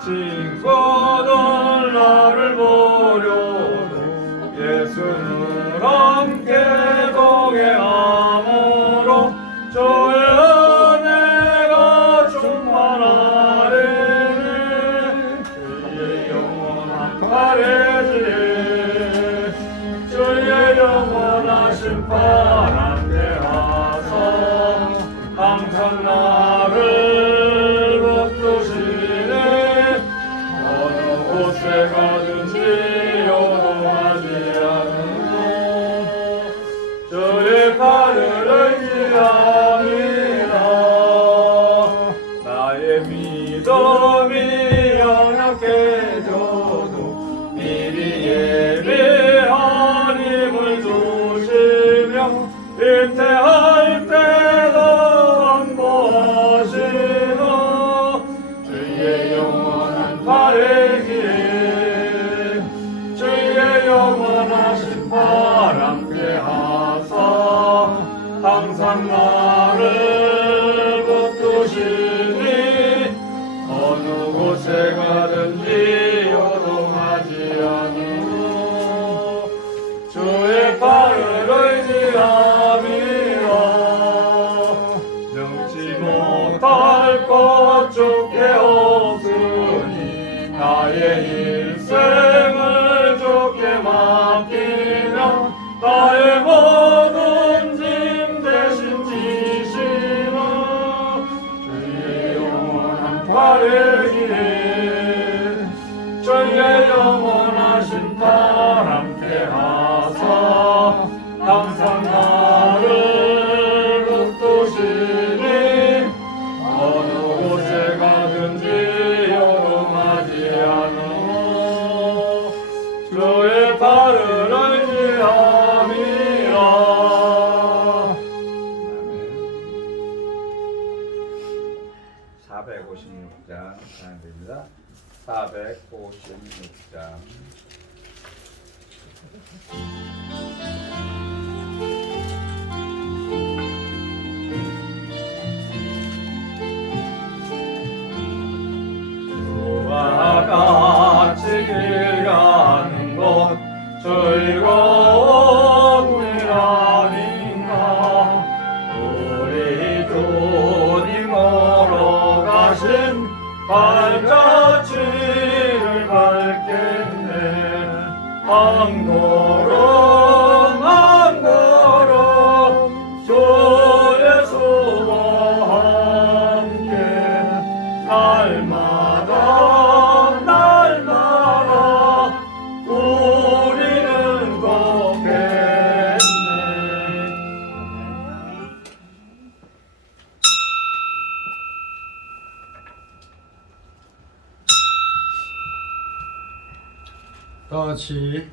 친구들 나를 보려도 예수는 함께 동행함으로 주의 은혜가 충만하리니 주의 영원한 팔에 주의 영원하신 팔 함께 하사 항상 나를 붙드시네 어느 곳에 가든지 요동하지 않으며 주의 팔을 의지합니다. 나의 믿음이 연약해져도 미리 예비한 힘을 주시며 잉태할 때도 안보하시는 주의 영원한 팔에 기에 주의 영원하신 팔 함께 하사 항상 나를 붙드시니 어느 곳에 가든지 요동하지 않으며 주의 팔을 의지함이라. 능치 못할 것 주께 없으니 나의 일생을 주께 맡기며 나의 모든 짐 대신 지시는 주의 영원한 팔에 기에 주의 영원하신 팔 함께 하사 항상 나를 붙드시니 어느 곳에 가든지 요동하지 않으며 주의 팔을 의지함이라. 아멘. 456장 찬양드립니다. 456장. 주와 같이 길 가는 곳 즐거운 일 아닌가. 우리 주님으로 가신 발자취를 밟겠네. 한 걸음 주 예수와 함께 날마다 우리는 걷겠네. 다같이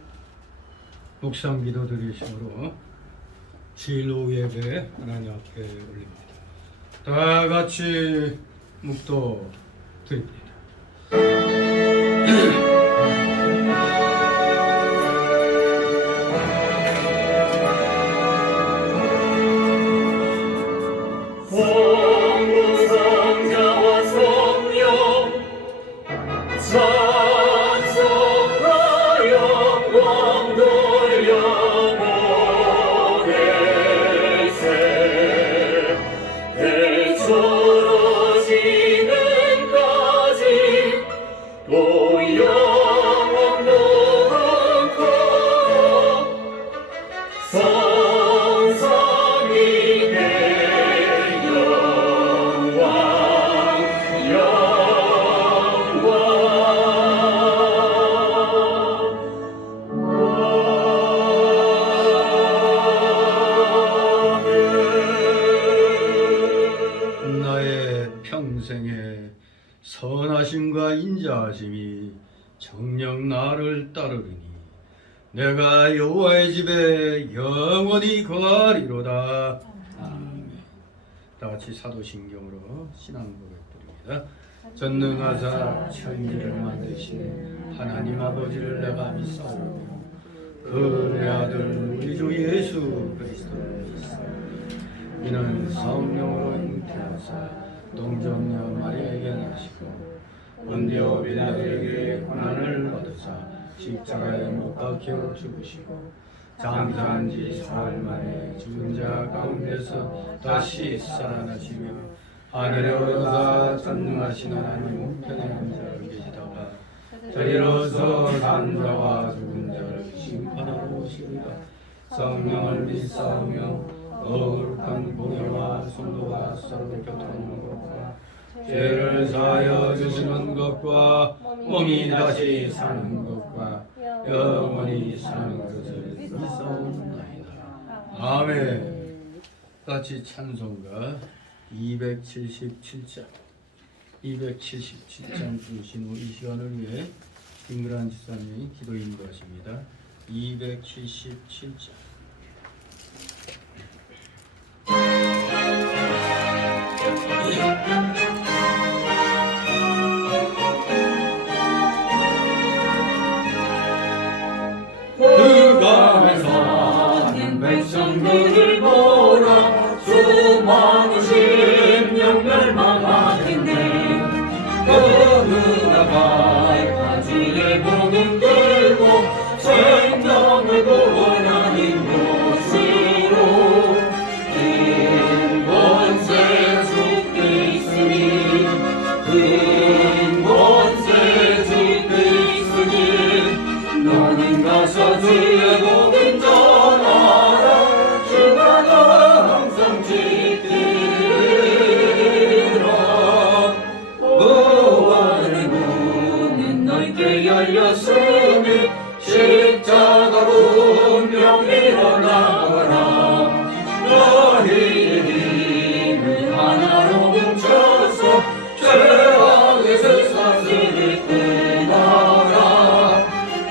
묵상 기도 드리심으로 진로 예배 하나님 앞에 올립니다. 다같이 묵도 드립니다. 성부성자와 성령 찬송과 영광 돌려보낼세. 대초로 지금까지 또 영원 무궁코 성삼위 내 영광 나의 평생에 선하심과 인자하심이 정녕 나를 따르리니 내가 여호와의 집에 영원히 거하리로다. 아멘. 다같이 사도신경으로 신앙 고백드립니다. 전능하사 천지를 만드신 하나님 아버지를 내가 믿사오며 그 내 아들 우리 주 예수 그리스도를 믿사오며 이는 성령으로 잉태하사 동정녀 마리아에게 나시고 본디오 빌라도에게 고난을 받으사 십자가에 못 박혀 죽으시고 장사한 지 사흘 만에 죽은 자 가운데서 다시 살아나시며 하늘에 오르사 전능하신 하나님 우편에 앉아 계시다가 저리로서 산 자와 죽은 자를 심판하러 오시리라. 성령을 믿사오며 거룩한 공예와 성도가 서로 교통하는 것과 죄를 사하여 주시는 것과 몸이 다시 사는 것과 영원히 사는 것을 믿사옵나이다. 아멘. 같이 찬송가 277장 277장 부르신 후 이 시간을 위해 김그란 지사님이 기도 인도하십니다. 277장 그가 사는 백성들을 보라 수많은 심령 멸망하겠네 그 누나가 바지에 목은 들고 생명을 구원하는 곳으로 큰 권세 주께 있으니 큰 권세 주께 있으니 너는 가서 주의 복음 전하라 주가 너 항상 지키라 구원의 문은 넓게 열렸으니 십자가 운명 일어나거라 너희의 힘을 하나로 뭉쳐서 죄악의 세상을 끊어라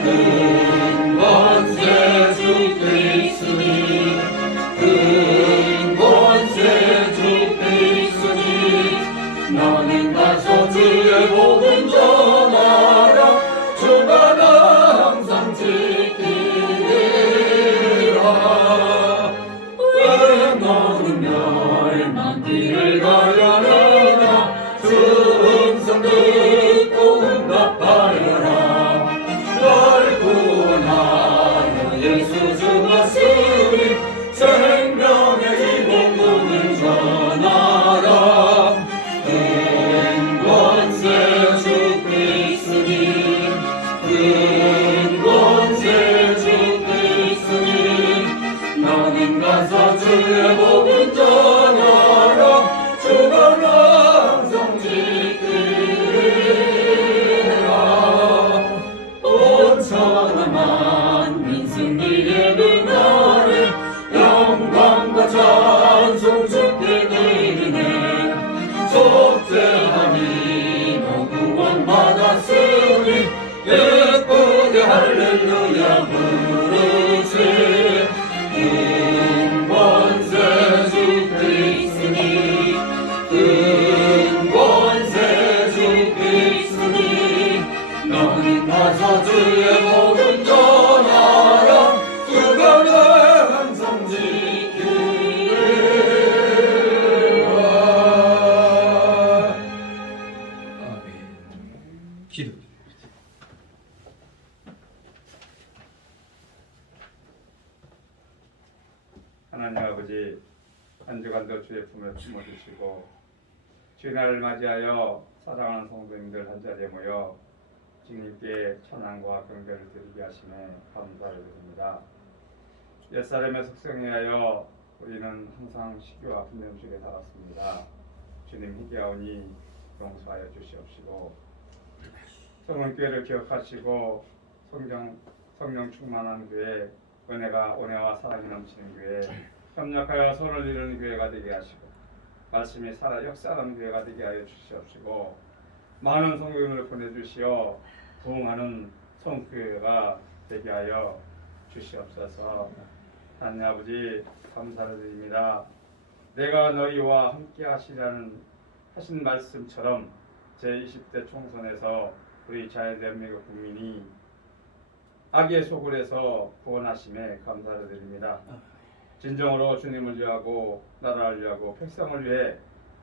큰 권세 주께 있으니 큰 권세 주께 있으니 너는 가서 주의 복음 전하라 주가 나 항상 지키리라 왜 너는 멸망길을 가려느냐 주 음성 듣고 응답하여라 널 구원하여 예수 죽었으니 생명의 이 복음을 전하라 큰 권세 주께 있으니 큰 권세 주께 있으니 너는 가서 주의 복음 전하라 주가 나 항상 지키리라 온 천하 만민 승리의 그날에 영광과 찬송 주께 드리네 속죄함이 너 구원받았으니 예쁘게 할렐루야 부르세 큰 권세 주께 있으니 큰 권세 주께 있으니 너는 가서 주의 복음 전하라 주가 나 항상 지키리라 아멘. 기도드립니다. 하나님 아버지 한 주간도 주의 품에 품어주시고 주날을 맞이하여 사랑하는 성도님들 한자리에 모여 주님께 찬양과 경배를 드리게 하심에 감사를 드립니다. 옛사람의 속성에 하여 우리는 항상 시기와 분념 속에 살았습니다. 주님 희귀하오니 용서하여 주시옵시고 성원교회를 기억하시고 성령 충만한 교회 은혜와 사랑이 넘치는 교회 협력하여 손을 이루는 교회가 되게 하시고 말씀이 살아 역사하는 교회가 되게 하여 주시옵시고 많은 성도님을 보내주시어 부흥하는 성교회가 되게 하여 주시옵소서. 하나님 아버지 감사를 드립니다. 내가 너희와 함께 하시라는 하신 말씀처럼 제20대 총선에서 우리 자유대한민국 국민이 악의 소굴에서 구원하심에 감사를 드립니다. 진정으로 주님을 위하고 나라를 위하고 백성을 위해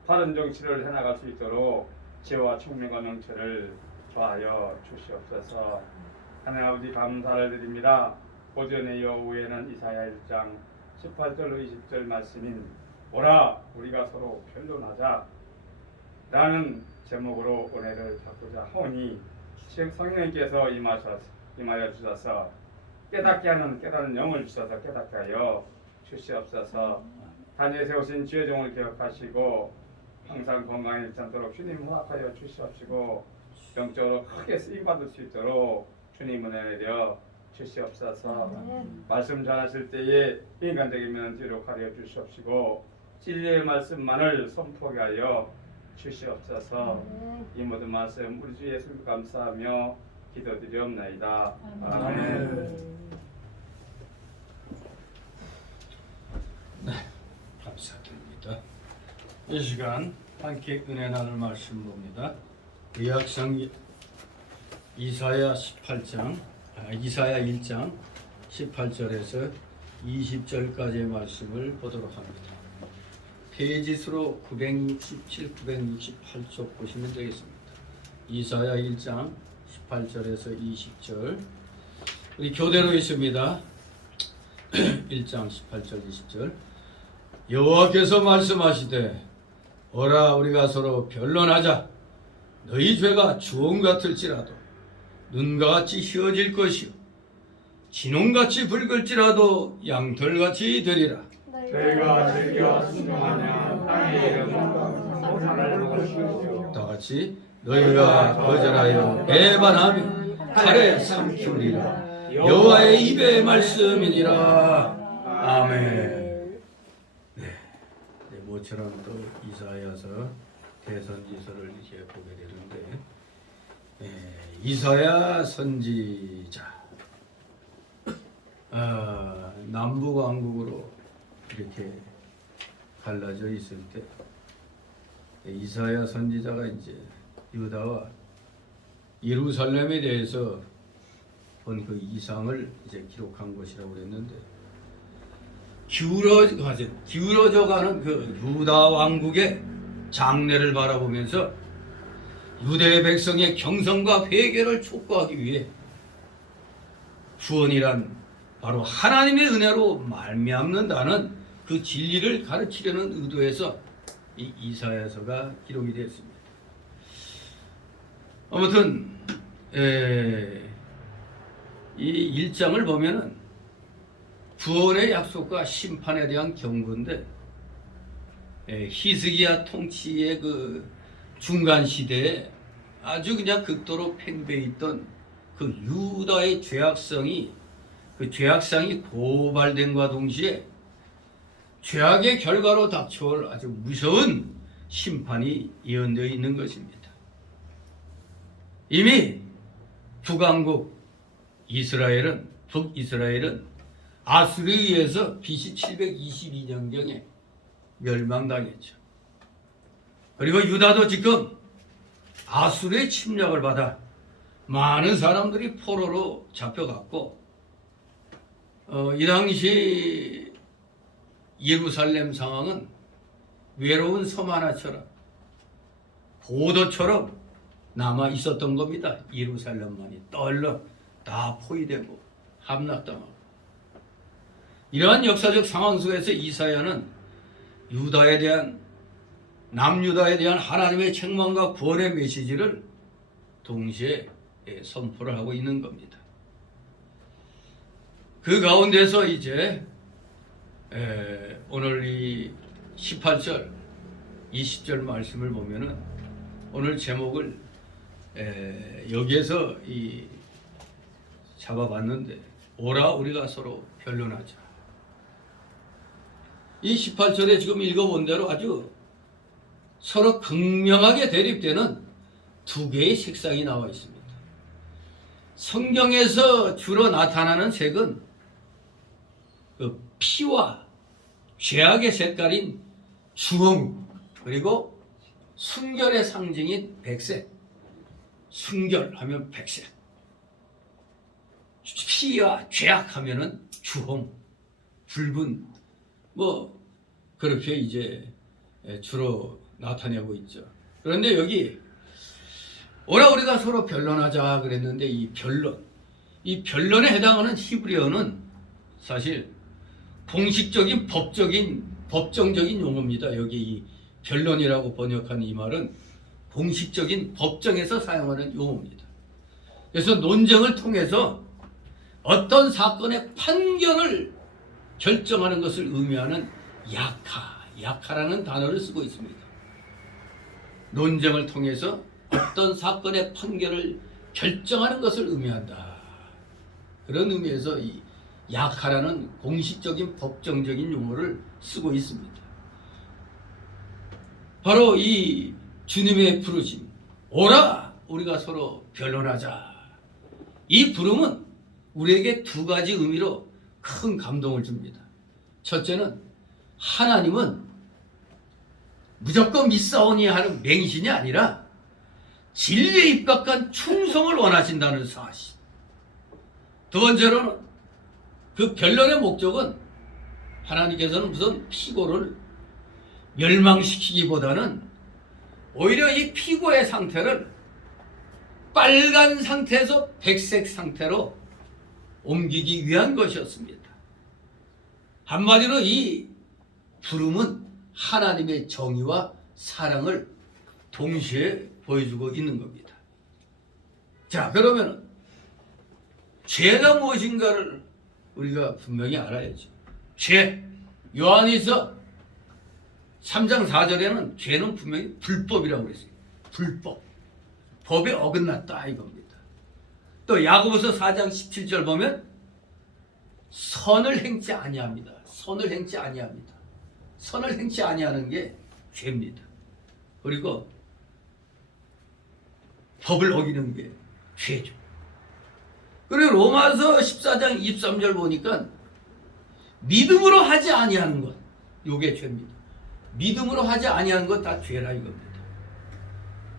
바른 정치를 해나갈 수 있도록 지혜와 총명과 명철을 더하여 주시옵소서. 하나님 아버지 감사를 드립니다. 오전에 여후에는 이사야 1장 18절로 20절 말씀인 오라 우리가 서로 변론하자 라는 제목으로 은혜를 받고자 하오니 지금 성령님께서 임하여 주셔서 깨닫게 하는 깨닫는 영을 주셔서 깨닫게 하여 주시옵소서. 단위에 세우신 주의 종을 기억하시고 항상 건강에 일장도록 주님 허락하여 주시옵시고 영적으로 크게 쓰임받을 수 있도록 주님 은혜 내려 주시옵소서. 말씀 전하실 때에 인간적인 면은 뒤로 가려 주시옵시고 진리의 말씀만을 선포하게 하여 주시옵소서. 이 모든 말씀 우리 주 예수님 감사하며 기도드리옵나이다. 아멘. 감사드립니다. 이 시간 함께 은혜 나눌 말씀 봅니다. 구약성 이사야 1장 18절에서 20절까지의 말씀을 보도록 합니다. 페이지 수로 967, 968쪽 보시면 되겠습니다. 이사야 1장 18절에서 20절 우리 교대로 있습니다. 1장 18절 20절 여호와께서 말씀하시되 오라 우리가 서로 변론하자. 너희 죄가 주홍 같을지라도 눈과 같이 희어질 것이요 진홍같이 붉을지라도 양털같이 되리라. 저희가 즐겨 순종하며 땅의 이름은 소산을 먹으시오. 다 같이 너희가 거절하여 배반하며 칼에 삼키우리라. 여호와의 입의 말씀이니라. 아멘. 모처럼 또 이사야서 대선지서를 이렇게 보게 되는데 이사야 선지자 남북왕국으로 이렇게 갈라져 있을 때 이사야 선지자가 이제 유다와 예루살렘에 대해서 본 그 이상을 이제 기록한 것이라고 그랬는데 기울어져가는 그 유다 왕국의 장래를 바라보면서 유대 백성의 경성과 회개를 촉구하기 위해 구원이란 바로 하나님의 은혜로 말미암는다는 그 진리를 가르치려는 의도에서 이 이사야서가 기록이 되었습니다. 아무튼 이 1장을 보면은 구원의 약속과 심판에 대한 경고인데 히스기야 통치의 그 중간 시대에 아주 그냥 극도로 팽배해 있던 그 유다의 죄악성이 고발된과 동시에 죄악의 결과로 닥쳐올 아주 무서운 심판이 예언되어 있는 것입니다. 이미 북왕국 북이스라엘은 아수르에 의해서 BC 722년경에 멸망당했죠. 그리고 유다도 지금 아수르의 침략을 받아 많은 사람들이 포로로 잡혀갔고 이 당시 예루살렘 상황은 외로운 섬 하나처럼 고도처럼 남아 있었던 겁니다. 예루살렘만이 떨러 다 포위되고 함락당하고 이러한 역사적 상황 속에서 이사야는 남유다에 대한 하나님의 책망과 구원의 메시지를 동시에 선포를 하고 있는 겁니다. 그 가운데서 이제 오늘 이 18절, 20절 말씀을 보면은 오늘 제목을 여기에서 잡아봤는데 오라 우리가 서로 변론하자. 이 18절에 지금 읽어본 대로 아주 서로 극명하게 대립되는 두 개의 색상이 나와 있습니다. 성경에서 주로 나타나는 색은 그 피와 죄악의 색깔인 주홍 그리고 순결의 상징인 백색. 순결하면 백색. 피와 죄악 하면은 주홍, 붉은 그렇게 이제 주로 나타내고 있죠. 그런데 여기 오라 우리가 서로 변론하자 그랬는데 이 변론에 해당하는 히브리어는 사실 공식적인 법정적인 용어입니다. 여기 이 변론이라고 번역한 이 말은 공식적인 법정에서 사용하는 용어입니다. 그래서 논쟁을 통해서 어떤 사건의 판결을 결정하는 것을 의미하는 야카라는 단어를 쓰고 있습니다. 논쟁을 통해서 어떤 사건의 판결을 결정하는 것을 의미한다. 그런 의미에서 이 야카라는 공식적인 법정적인 용어를 쓰고 있습니다. 바로 이 주님의 부르심, 오라 우리가 서로 변론하자. 이 부름은 우리에게 두 가지 의미로 큰 감동을 줍니다. 첫째는 하나님은 무조건 믿사오니 하는 맹신이 아니라 진리에 입각한 충성을 원하신다는 사실. 두 번째로는 그 변론의 목적은 하나님께서는 무슨 피고를 멸망시키기보다는 오히려 이 피고의 상태를 빨간 상태에서 백색 상태로 옮기기 위한 것이었습니다. 한마디로 이 부름은 하나님의 정의와 사랑을 동시에 보여주고 있는 겁니다. 자, 그러면 죄가 무엇인가를 우리가 분명히 알아야죠. 죄, 요한일서 3장 4절에는 죄는 분명히 불법이라고 그랬어요. 불법, 법에 어긋났다 이겁니다. 또 야고보서 4장 17절 보면 선을 행치 아니합니다. 선을 행치 아니합니다. 선을 행치 아니하는 게 죄입니다. 그리고 법을 어기는 게 죄죠. 그리고 로마서 14장 23절 보니까 믿음으로 하지 아니하는 것, 이게 죄입니다. 믿음으로 하지 아니하는 것 다 죄라 이겁니다.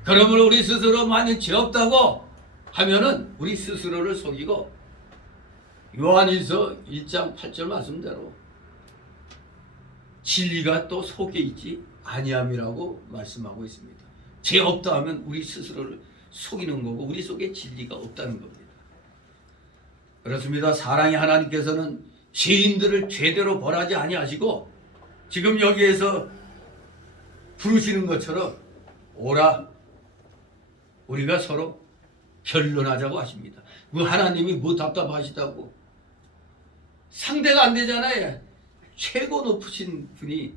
그러므로 우리 스스로 만약 죄 없다고 하면은 우리 스스로를 속이고 요한일서 1장 8절 말씀대로 진리가 또 속에 있지 아니함이라고 말씀하고 있습니다. 죄 없다 하면 우리 스스로를 속이는 거고 우리 속에 진리가 없다는 겁니다. 그렇습니다. 사랑의 하나님께서는 죄인들을 죄대로 벌하지 아니하시고 지금 여기에서 부르시는 것처럼 오라 우리가 서로 변론하자고 하십니다. 그 하나님이 뭐 답답하시다고 상대가 안 되잖아요. 최고 높으신 분이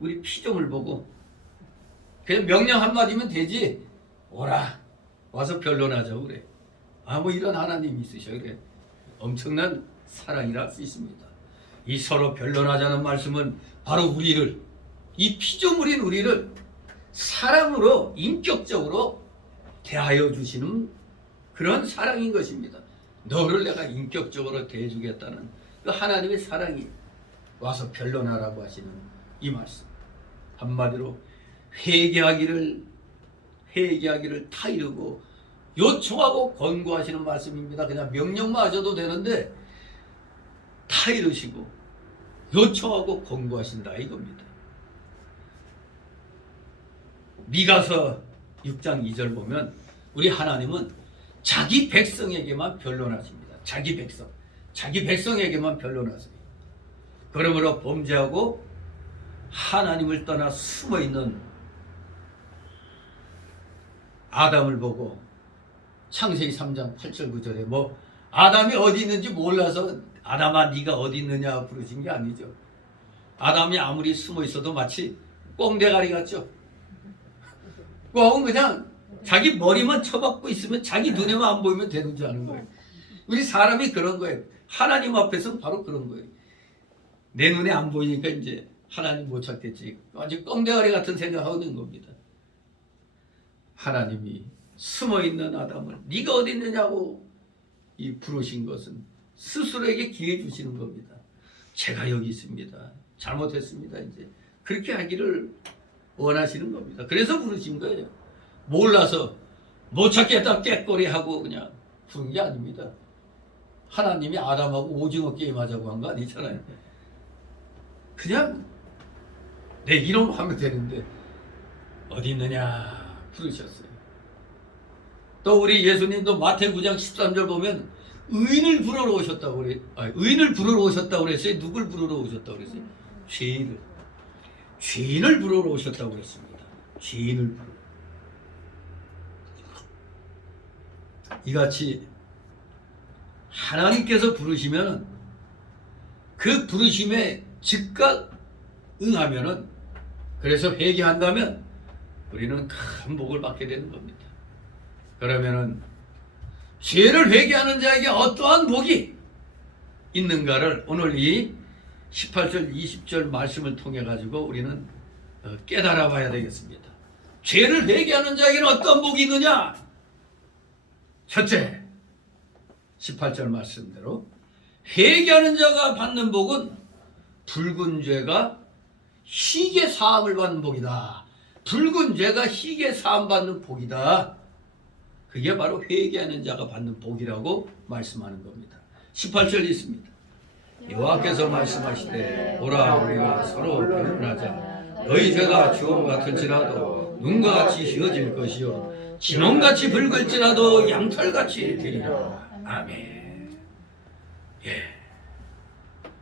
우리 피조물 보고 그냥 명령 한마디면 되지. 오라 와서 변론하자고 그래. 뭐 이런 하나님이 있으셔. 그래. 엄청난 사랑이라 할 수 있습니다. 이 서로 변론하자는 말씀은 바로 우리를 이 피조물인 우리를 사랑으로 인격적으로 대하여 주시는 그런 사랑인 것입니다. 너를 내가 인격적으로 대해주겠다는 그 하나님의 사랑이 와서 변론하라고 하시는 이 말씀. 한마디로 회개하기를 타이르고 요청하고 권고하시는 말씀입니다. 그냥 명령만 하셔도 되는데 타이르시고 요청하고 권고하신다 이겁니다. 미가서 6장 2절 보면 우리 하나님은 자기 백성에게만 변론하십니다. 자기 백성에게만 변론하세요. 그러므로 범죄하고 하나님을 떠나 숨어있는 아담을 보고 창세기 3장 8절 9절에 아담이 어디 있는지 몰라서 아담아 네가 어디 있느냐 부르신 게 아니죠. 아담이 아무리 숨어 있어도 마치 꽁대가리 같죠. 꽁은 그냥 자기 머리만 쳐박고 있으면 자기 눈에만 안 보이면 되는 줄 아는 거예요. 우리 사람이 그런 거예요. 하나님 앞에서는 바로 그런 거예요. 내 눈에 안 보이니까 이제 하나님 못 찾겠지. 아주 꽁대가리 같은 생각하고 있는 겁니다. 하나님이 숨어있는 아담을 네가 어디 있느냐고 이 부르신 것은 스스로에게 기회 주시는 겁니다. 제가 여기 있습니다. 잘못했습니다. 이제 그렇게 하기를 원하시는 겁니다. 그래서 부르신 거예요. 몰라서 못 찾겠다 깨꼬리하고 그냥 부른 게 아닙니다. 하나님이 아담하고 오징어 게임 하자고 한 거 아니잖아요. 그냥 내 이름 하면 되는데 어디 있느냐 부르셨어요. 또 우리 예수님도 마태복음 9장 13절 보면 의인을 부르러 오셨다고 그래. 의인을 부르러 오셨다고 그랬어요. 누굴 부르러 오셨다고 그랬어요? 죄인을 부르러 오셨다고 그랬습니다. 죄인을 부르러. 이같이 하나님께서 부르시면 그 부르심에 즉각 응하면은, 그래서 회개한다면 우리는 큰 복을 받게 되는 겁니다. 그러면은 죄를 회개하는 자에게 어떠한 복이 있는가를 오늘 이 18절 20절 말씀을 통해 가지고 우리는 깨달아 봐야 되겠습니다. 죄를 회개하는 자에게는 어떤 복이 있느냐? 첫째, 18절 말씀대로 회개하는 자가 받는 복은 붉은 죄가 희게 사함을 받는 복이다. 붉은 죄가 희게 사함 받는 복이다. 그게 바로 회개하는 자가 받는 복이라고 말씀하는 겁니다. 18절 있습니다. 여호와께서 말씀하시되 오라 우리가 서로 변론하자. 너희 죄가 주홍 같을지라도 눈과 같이 희어질 것이요 진홍같이 붉을지라도 양털같이 되리라. 아멘. 예.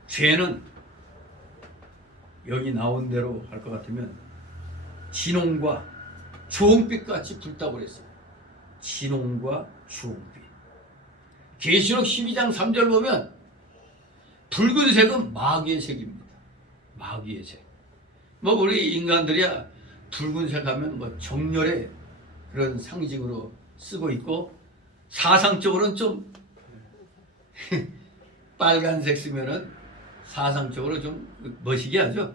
죄는 여기 나온 대로 할 것 같으면 진홍과 주홍빛같이 붉다고 그랬어요. 진홍과 주홍빛. 계시록 12장 3절 보면 붉은색은 마귀의 색입니다. 마귀의 색. 뭐 우리 인간들이야 붉은색 하면 뭐 정렬의 그런 상징으로 쓰고 있고, 사상적으로는 좀 빨간색 쓰면은 사상적으로 좀 멋있게 하죠.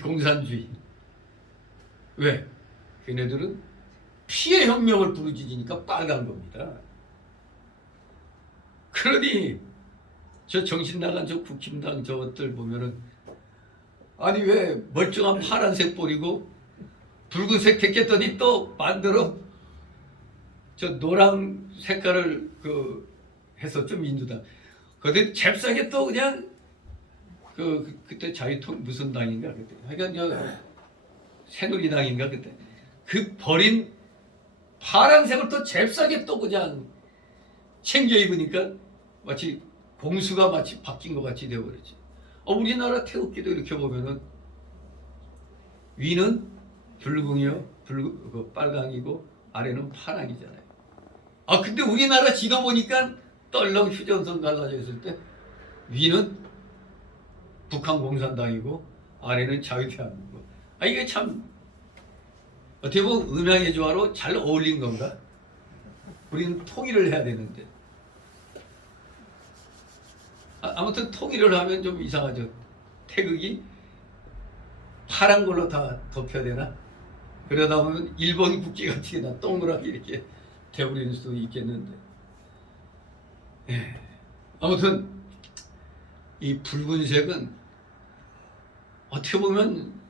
공산주의. 왜? 걔네들은 피해 혁명을 부르짖으니까 빨간 겁니다. 그러니 저 정신 나간 저 국힘당 저것들 보면은 아니 왜 멀쩡한 파란색 뿌리고 붉은색 택했더니 또 반대로 저 노랑 색깔을 했었죠, 민주당. 그때 잽싸게 또 그냥 그때 자유통 무슨 당인가 그때 하여간 저 새누리당인가 그때 그 버린 파란색을 또 잽싸게 또 그냥 챙겨 입으니까 마치 공수가 마치 바뀐 것 같이 되어버렸지. 우리나라 태극기도 이렇게 보면은 위는 붉은이요, 빨강이고 아래는 파랑이잖아요. 근데 우리나라 지도 보니까 떨렁 휴전선 갈라져 있을 때 위는 북한 공산당이고 아래는 자유대한민국. 이게 참 어떻게 보면 음양의 조화로 잘 어울린 건가? 우리는 통일을 해야 되는데. 아무튼 통일을 하면 좀 이상하죠. 태극이 파란 걸로 다 덮여야 되나? 그러다 보면 일본 국기같이 그냥 동그랗게 이렇게 되어버릴 수도 있겠는데. 아무튼 이 붉은색은 어떻게 보면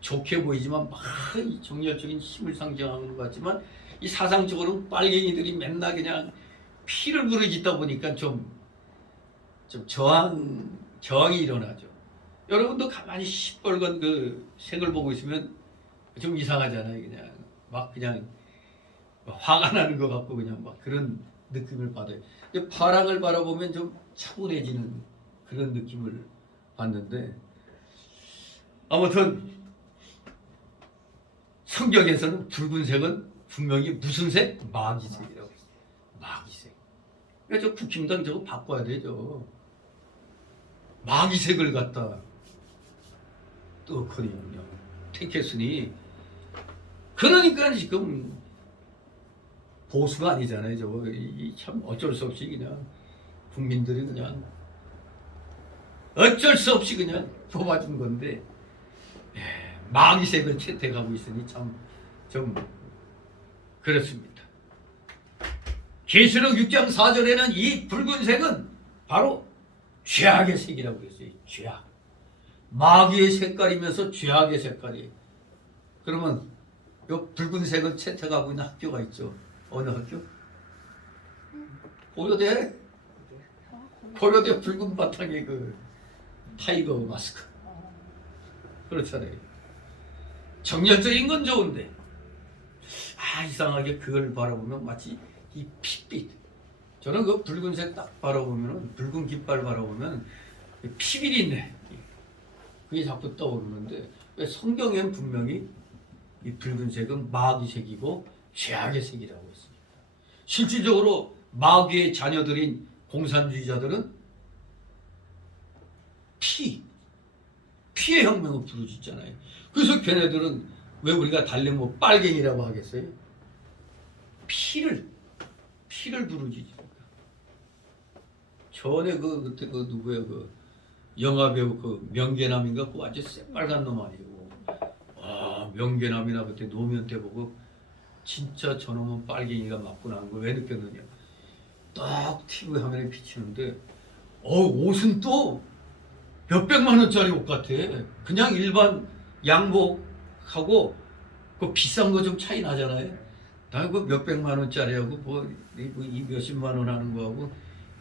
좋게 보이지만 막 정열적인 힘을 상징하는 것 같지만 이 사상적으로는 빨갱이들이 맨날 그냥 피를 부르짖다 보니까 좀 저항이 일어나죠. 여러분도 가만히 시뻘건 그 색을 보고 있으면 좀 이상하잖아요. 그냥 화가 나는 것 같고 그냥 막 그런 느낌을 받아요. 근데 파랑을 바라보면 좀 차분해지는 그런 느낌을 받는데, 아무튼 성경에서는 붉은색은 분명히 무슨 색? 마귀색이라고 했어요. 마귀색. 그러니까 저 국힘당 저거 바꿔야 되죠. 마귀색을 갖다 떡하니 택했으니, 그러니까 지금 보수가 아니잖아요. 저거 참 어쩔 수 없이 그냥 국민들이 그냥 어쩔 수 없이 그냥 뽑아준 건데, 마귀색을 채택하고 있으니 참 좀 그렇습니다. 계시록 6장 4절에는 이 붉은색은 바로 죄악의 색이라고 했어요. 죄악. 마귀의 색깔이면서 죄악의 색깔이. 그러면 이 붉은색을 채택하고 있는 학교가 있죠. 어느 학교? 고려대? 고려대 붉은 바탕에 그 타이거 마스크. 그렇잖아요. 정열적인 건 좋은데 이상하게 그걸 바라보면 마치 이 핏빛. 저는 그 붉은색 딱 바라보면은 붉은 깃발 바라보면 피빛이 있네. 그게 자꾸 떠오르는데 왜 성경엔 분명히 이 붉은색은 마귀의 색이고 죄악의 색이라고 했습니다. 실질적으로 마귀의 자녀들인 공산주의자들은 피의 혁명을 부르짖잖아요. 그래서 걔네들은 왜 우리가 달래면 뭐 빨갱이라고 하겠어요? 피를 부르짖으니까. 전에 그때 그 누구야 그 영화 배우 그 명계남인가 그 완전 새빨간 놈 아니고 와 명계남이나 그때 노무현 때 보고 진짜 저놈은 빨갱이가 맞구나 하는 걸 왜 느꼈느냐. 딱 TV 화면에 비치는데 옷은 또 몇백만 원짜리 옷 같아. 그냥 일반 양복하고 그 비싼 거 좀 차이 나잖아요. 나는 그 몇백만 원짜리하고 이 몇십만 원 하는 거하고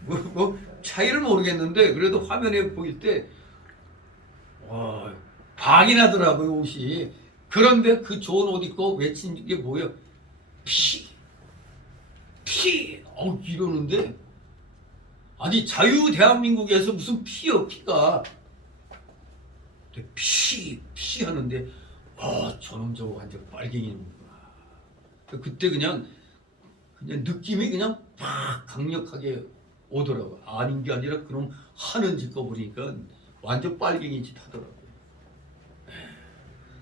뭐 차이를 모르겠는데 그래도 화면에 보일 때 와, 방이 나더라고요 옷이. 그런데 그 좋은 옷 입고 외친 게 뭐예요? 피 이러는데 아니 자유 대한민국에서 무슨 피요 피가 피 하는데 저놈 저거 완전 빨갱이구나. 그때 그냥 느낌이 그냥 팍 강력하게 오더라고. 아닌 게 아니라 그놈 하는 짓 거 보니까 완전 빨갱이 짓 하더라고요.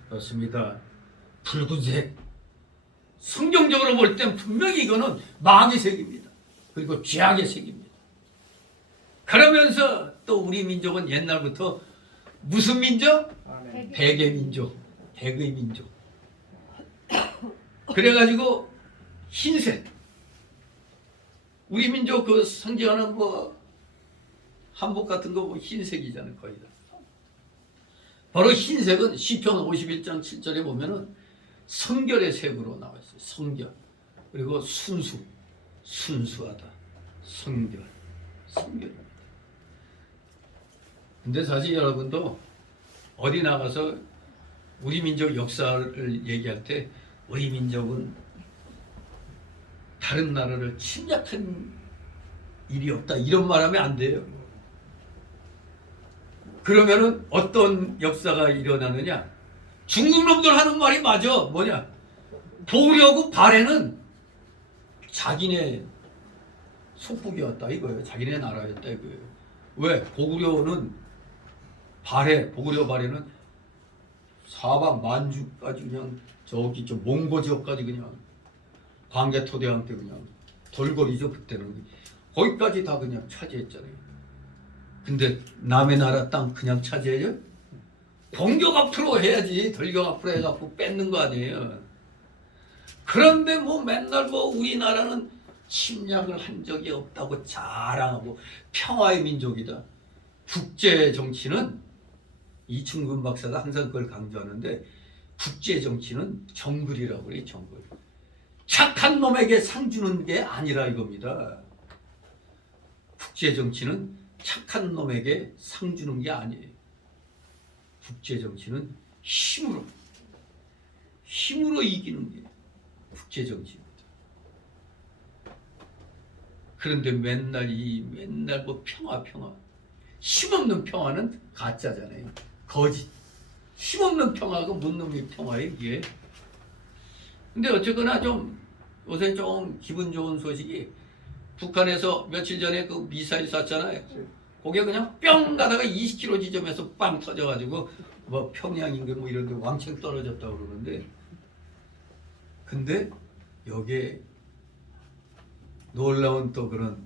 그렇습니다. 붉은색 성경적으로 볼 땐 분명히 이거는 마귀의 색입니다. 그리고 죄악의 색입니다. 그러면서 또 우리 민족은 옛날부터 무슨 민족? 백의 민족, 백의 민족. 그래가지고 흰색. 우리 민족 그 상징하는 뭐 한복 같은 거 흰색이잖아요, 거의 다. 바로 흰색은 시편 51장 7절에 보면은 성결의 색으로 나와 있어요. 성결. 그리고 순수하다. 성결입니다. 근데 사실 여러분도 어디 나가서 우리 민족 역사를 얘기할 때 우리 민족은 다른 나라를 침략한 일이 없다 이런 말하면 안 돼요. 그러면은 어떤 역사가 일어나느냐? 중국 놈들 하는 말이 맞아. 뭐냐? 고구려하고 발해는 자기네 속국이었다 이거예요. 자기네 나라였다 이거예요. 왜? 고구려 발해는 사방 만주까지 그냥 저기 저 몽고 지역까지 그냥 광개토대왕 때 그냥 돌거리죠 그때는. 거기까지 다 그냥 차지했잖아요. 근데 남의 나라 땅 그냥 차지해요? 공격 앞으로 해야지. 돌격 앞으로 해갖고 뺏는 거 아니에요. 그런데 뭐 맨날 뭐 우리나라는 침략을 한 적이 없다고 자랑하고 평화의 민족이다. 국제 정치는 이충근 박사가 항상 그걸 강조하는데 국제 정치는 정글이라고 그래요. 정글. 착한 놈에게 상 주는 게 아니라 이겁니다. 국제 정치는 착한 놈에게 상 주는 게 아니에요. 국제 정치는 힘으로 이기는 게 국제 정치입니다. 그런데 맨날 뭐 평화 힘없는 평화는 가짜잖아요. 거짓. 힘없는 평화가 뭔 놈의 평화예요 이게. 근데 어쨌거나 좀 요새 좀 기분 좋은 소식이 북한에서 며칠 전에 그 미사일 쐈잖아요. 그게 그냥 뿅 가다가 20km 지점에서 빵 터져가지고 뭐 평양인가 뭐 이런 데 왕창 떨어졌다고 그러는데, 근데 여기에 놀라운 또 그런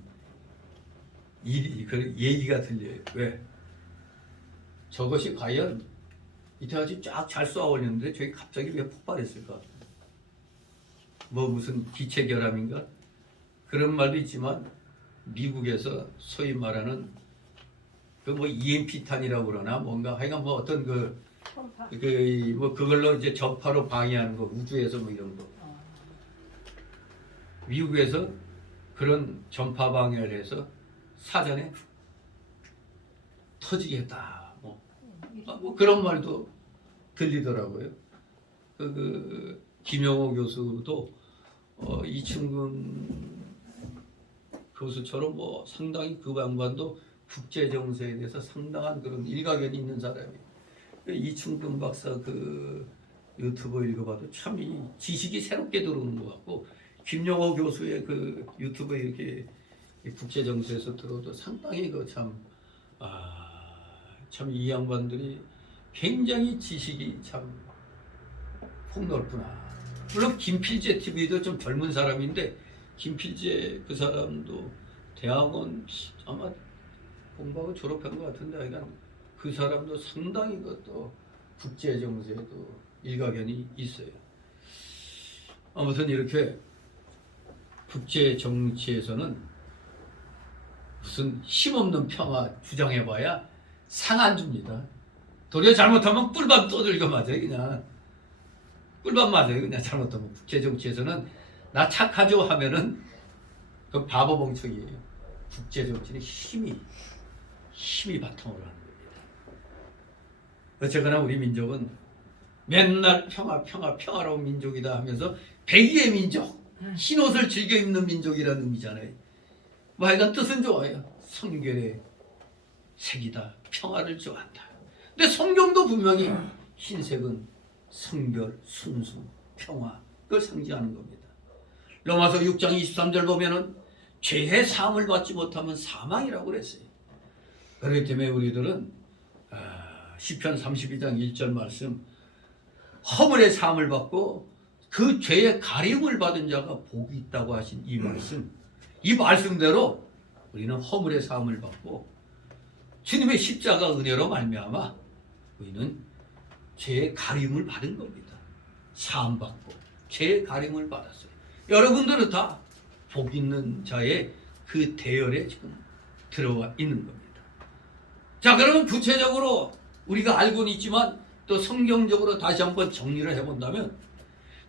그런 얘기가 들려요. 왜? 저것이 과연 이때까지 쫙 잘 쏘아 올렸는데 저기 갑자기 왜 폭발했을까? 뭐 무슨 기체 결함인가? 그런 말도 있지만 미국에서 소위 말하는 그 뭐 EMP탄이라고 그러나 뭔가 하여간 뭐 어떤 뭐 그걸로 이제 전파로 방해하는 거, 우주에서 뭐 이런 거. 미국에서 그런 전파 방해를 해서 사전에 터지게 했다. 뭐 그런 말도 들리더라고요. 김영호 교수도 이충근 교수처럼 뭐 상당히 그 양반도 국제 정세에 대해서 상당한 그런 일가견이 있는 사람이에요. 이충근 박사 그 유튜브 읽어봐도 참 이 지식이 새롭게 들어오는 것 같고, 김영호 교수의 그 유튜브 이렇게 국제 정세에서 들어도 상당히 그 참 참 이 양반들이 굉장히 지식이 참 폭넓구나. 물론 김필재 TV도 좀 젊은 사람인데, 김필재 그 사람도 대학원 아마 공부하고 졸업한 것 같은데, 그러니까 그 사람도 상당히 그것도 국제 정세에도 일가견이 있어요. 아무튼 이렇게 국제 정치에서는 무슨 힘없는 평화 주장해봐야 상 안 줍니다. 도리어 잘못하면 꿀밤 떠들고 맞아요. 그냥 꿀밤 맞아요. 그냥 잘못하면. 국제 정치에서는 나 착하죠 하면은 그 바보 멍청이에요. 국제 정치는 힘이 바탕으로 하는 겁니다. 어쨌거나 우리 민족은 맨날 평화로운 민족이다 하면서 백의의 민족, 흰옷을 즐겨 입는 민족이라는 의미잖아요. 뭐 하여간 뜻은 좋아요. 성결의 색이다. 평화를 좋아한다. 근데 성경도 분명히 흰색은 성결, 순수, 평화, 그걸 상징하는 겁니다. 로마서 6장 23절 보면은 죄의 사함을 받지 못하면 사망이라고 그랬어요. 그렇기 때문에 우리들은 시편 32장 1절 말씀, 허물의 사함을 받고 그 죄의 가림을 받은 자가 복이 있다고 하신 이 말씀, 이 말씀대로 우리는 허물의 사함을 받고 주님의 십자가 은혜로 말미암아 우리는 죄의 가림을 받은 겁니다. 사함 받고 죄의 가림을 받았어요. 여러분들은 다 복 있는 자의 그 대열에 지금 들어와 있는 겁니다. 자, 그러면 구체적으로 우리가 알고는 있지만 또 성경적으로 다시 한번 정리를 해본다면,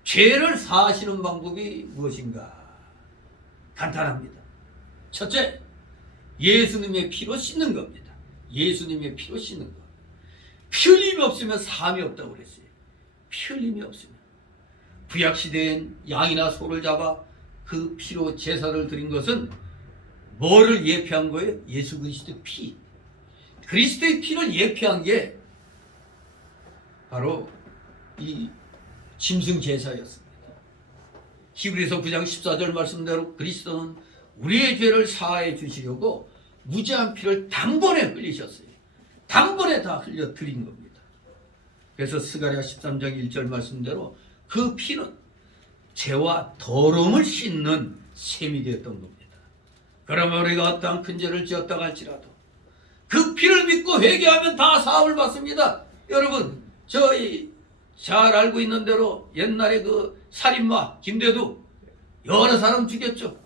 죄를 사하시는 방법이 무엇인가? 간단합니다. 첫째, 예수님의 피로 씻는 겁니다. 예수님의 피로 씻는 것. 피 흘림이 없으면 사함이 없다고 그랬어요. 피 흘림이 없으면. 구약시대엔 양이나 소를 잡아 그 피로 제사를 드린 것은 뭐를 예표한 거예요? 예수 그리스도의 피. 그리스도의 피를 예표한 게 바로 이 짐승 제사였습니다. 히브리서 9장 14절 말씀대로 그리스도는 우리의 죄를 사하여 주시려고 무죄한 피를 단번에 흘리셨어요. 단번에 다 흘려 드린 겁니다. 그래서 스가랴 13장 1절 말씀대로 그 피는 죄와 더러움을 씻는 셈이 되었던 겁니다. 그러면 우리가 어떠한 큰 죄를 지었다고 할지라도 그 피를 믿고 회개하면 다 사함을 받습니다. 여러분, 저희 잘 알고 있는 대로 옛날에 그 살인마 김대두 여러 사람 죽였죠.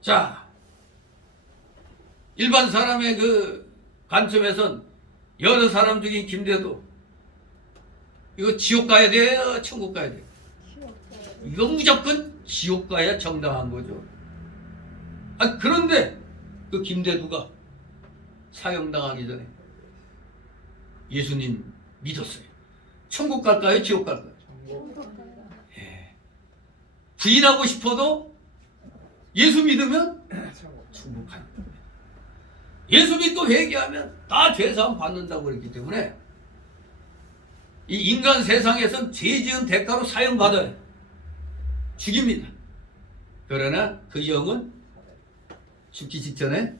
자, 일반 사람의 그 관점에선 여러 사람 죽인 김대두 이거 지옥 가야 돼요? 천국 가야 돼요? 이거 무조건 지옥 가야 정당한 거죠. 그런데 그 김대두가 사형당하기 전에 예수님 믿었어요. 천국 갈까요? 지옥 갈까요? 예. 부인하고 싶어도 예수 믿으면 천국 가는 겁니다. 예수 믿고 회개하면 다 죄사함 받는다고 그랬기 때문에 이 인간 세상에선 죄 지은 대가로 사형받아요. 죽입니다. 그러나 그 영은 죽기 직전에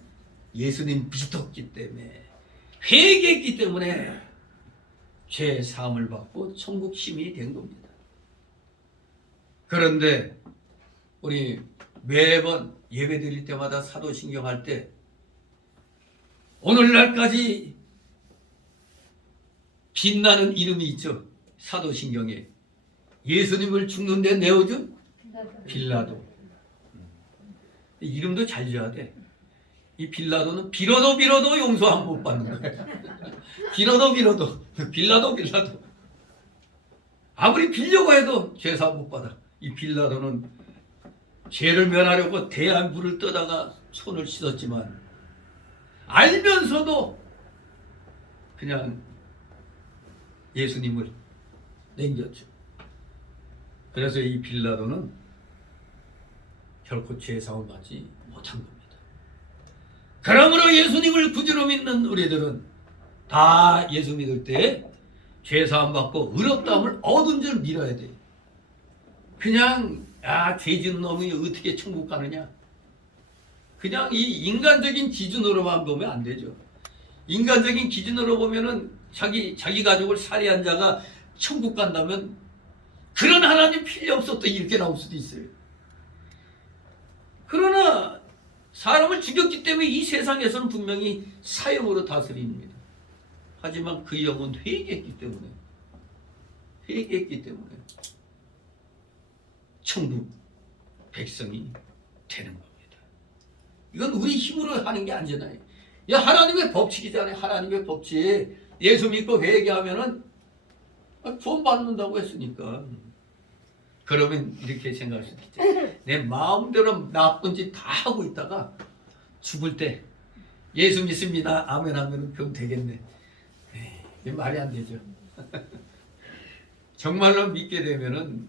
예수님 믿었기 때문에, 회개했기 때문에 죄 사함을 받고 천국 시민이 된 겁니다. 그런데 우리 매번 예배 드릴 때마다 사도신경 할 때 오늘날까지 빛나는 이름이 있죠. 사도신경에 예수님을 죽는 데 내어준 빌라도. 이름도 잘 지어야 돼. 이 빌라도는 빌어도 용서 못 받는 거야. 빌어도 빌라도 아무리 빌려고 해도 죄사 못 받아. 이 빌라도는 죄를 면하려고 대한 물을 떠다가 손을 씻었지만 알면서도 그냥 예수님을 남겼죠. 그래서 이 빌라도는 결코 죄사함을 받지 못한 겁니다. 그러므로 예수님을 구주로 믿는 우리들은 다 예수 믿을 때 죄사함 받고 의롭다함을 얻은 줄 믿어야 돼. 그냥 죄 지은 놈이 어떻게 천국 가느냐, 그냥 이 인간적인 기준으로만 보면 안 되죠. 인간적인 기준으로 보면은 자기 가족을 살해한 자가 천국 간다면 그런 하나님 필요 없었다 이렇게 나올 수도 있어요. 그러나 사람을 죽였기 때문에 이 세상에서는 분명히 사형으로 다스립니다. 하지만 그 영은 회개했기 때문에 천국 백성이 되는 겁니다. 이건 우리 힘으로 하는 게 아니잖아요. 이 하나님의 법칙이잖아요. 하나님의 법칙. 예수 믿고 회개하면은 구원 받는다고 했으니까. 그러면 이렇게 생각할 수도 있죠. 내 마음대로 나쁜 짓 다 하고 있다가 죽을 때 예수 믿습니다, 아멘 하면 그럼 되겠네. 이게 말이 안 되죠. 정말로 믿게 되면은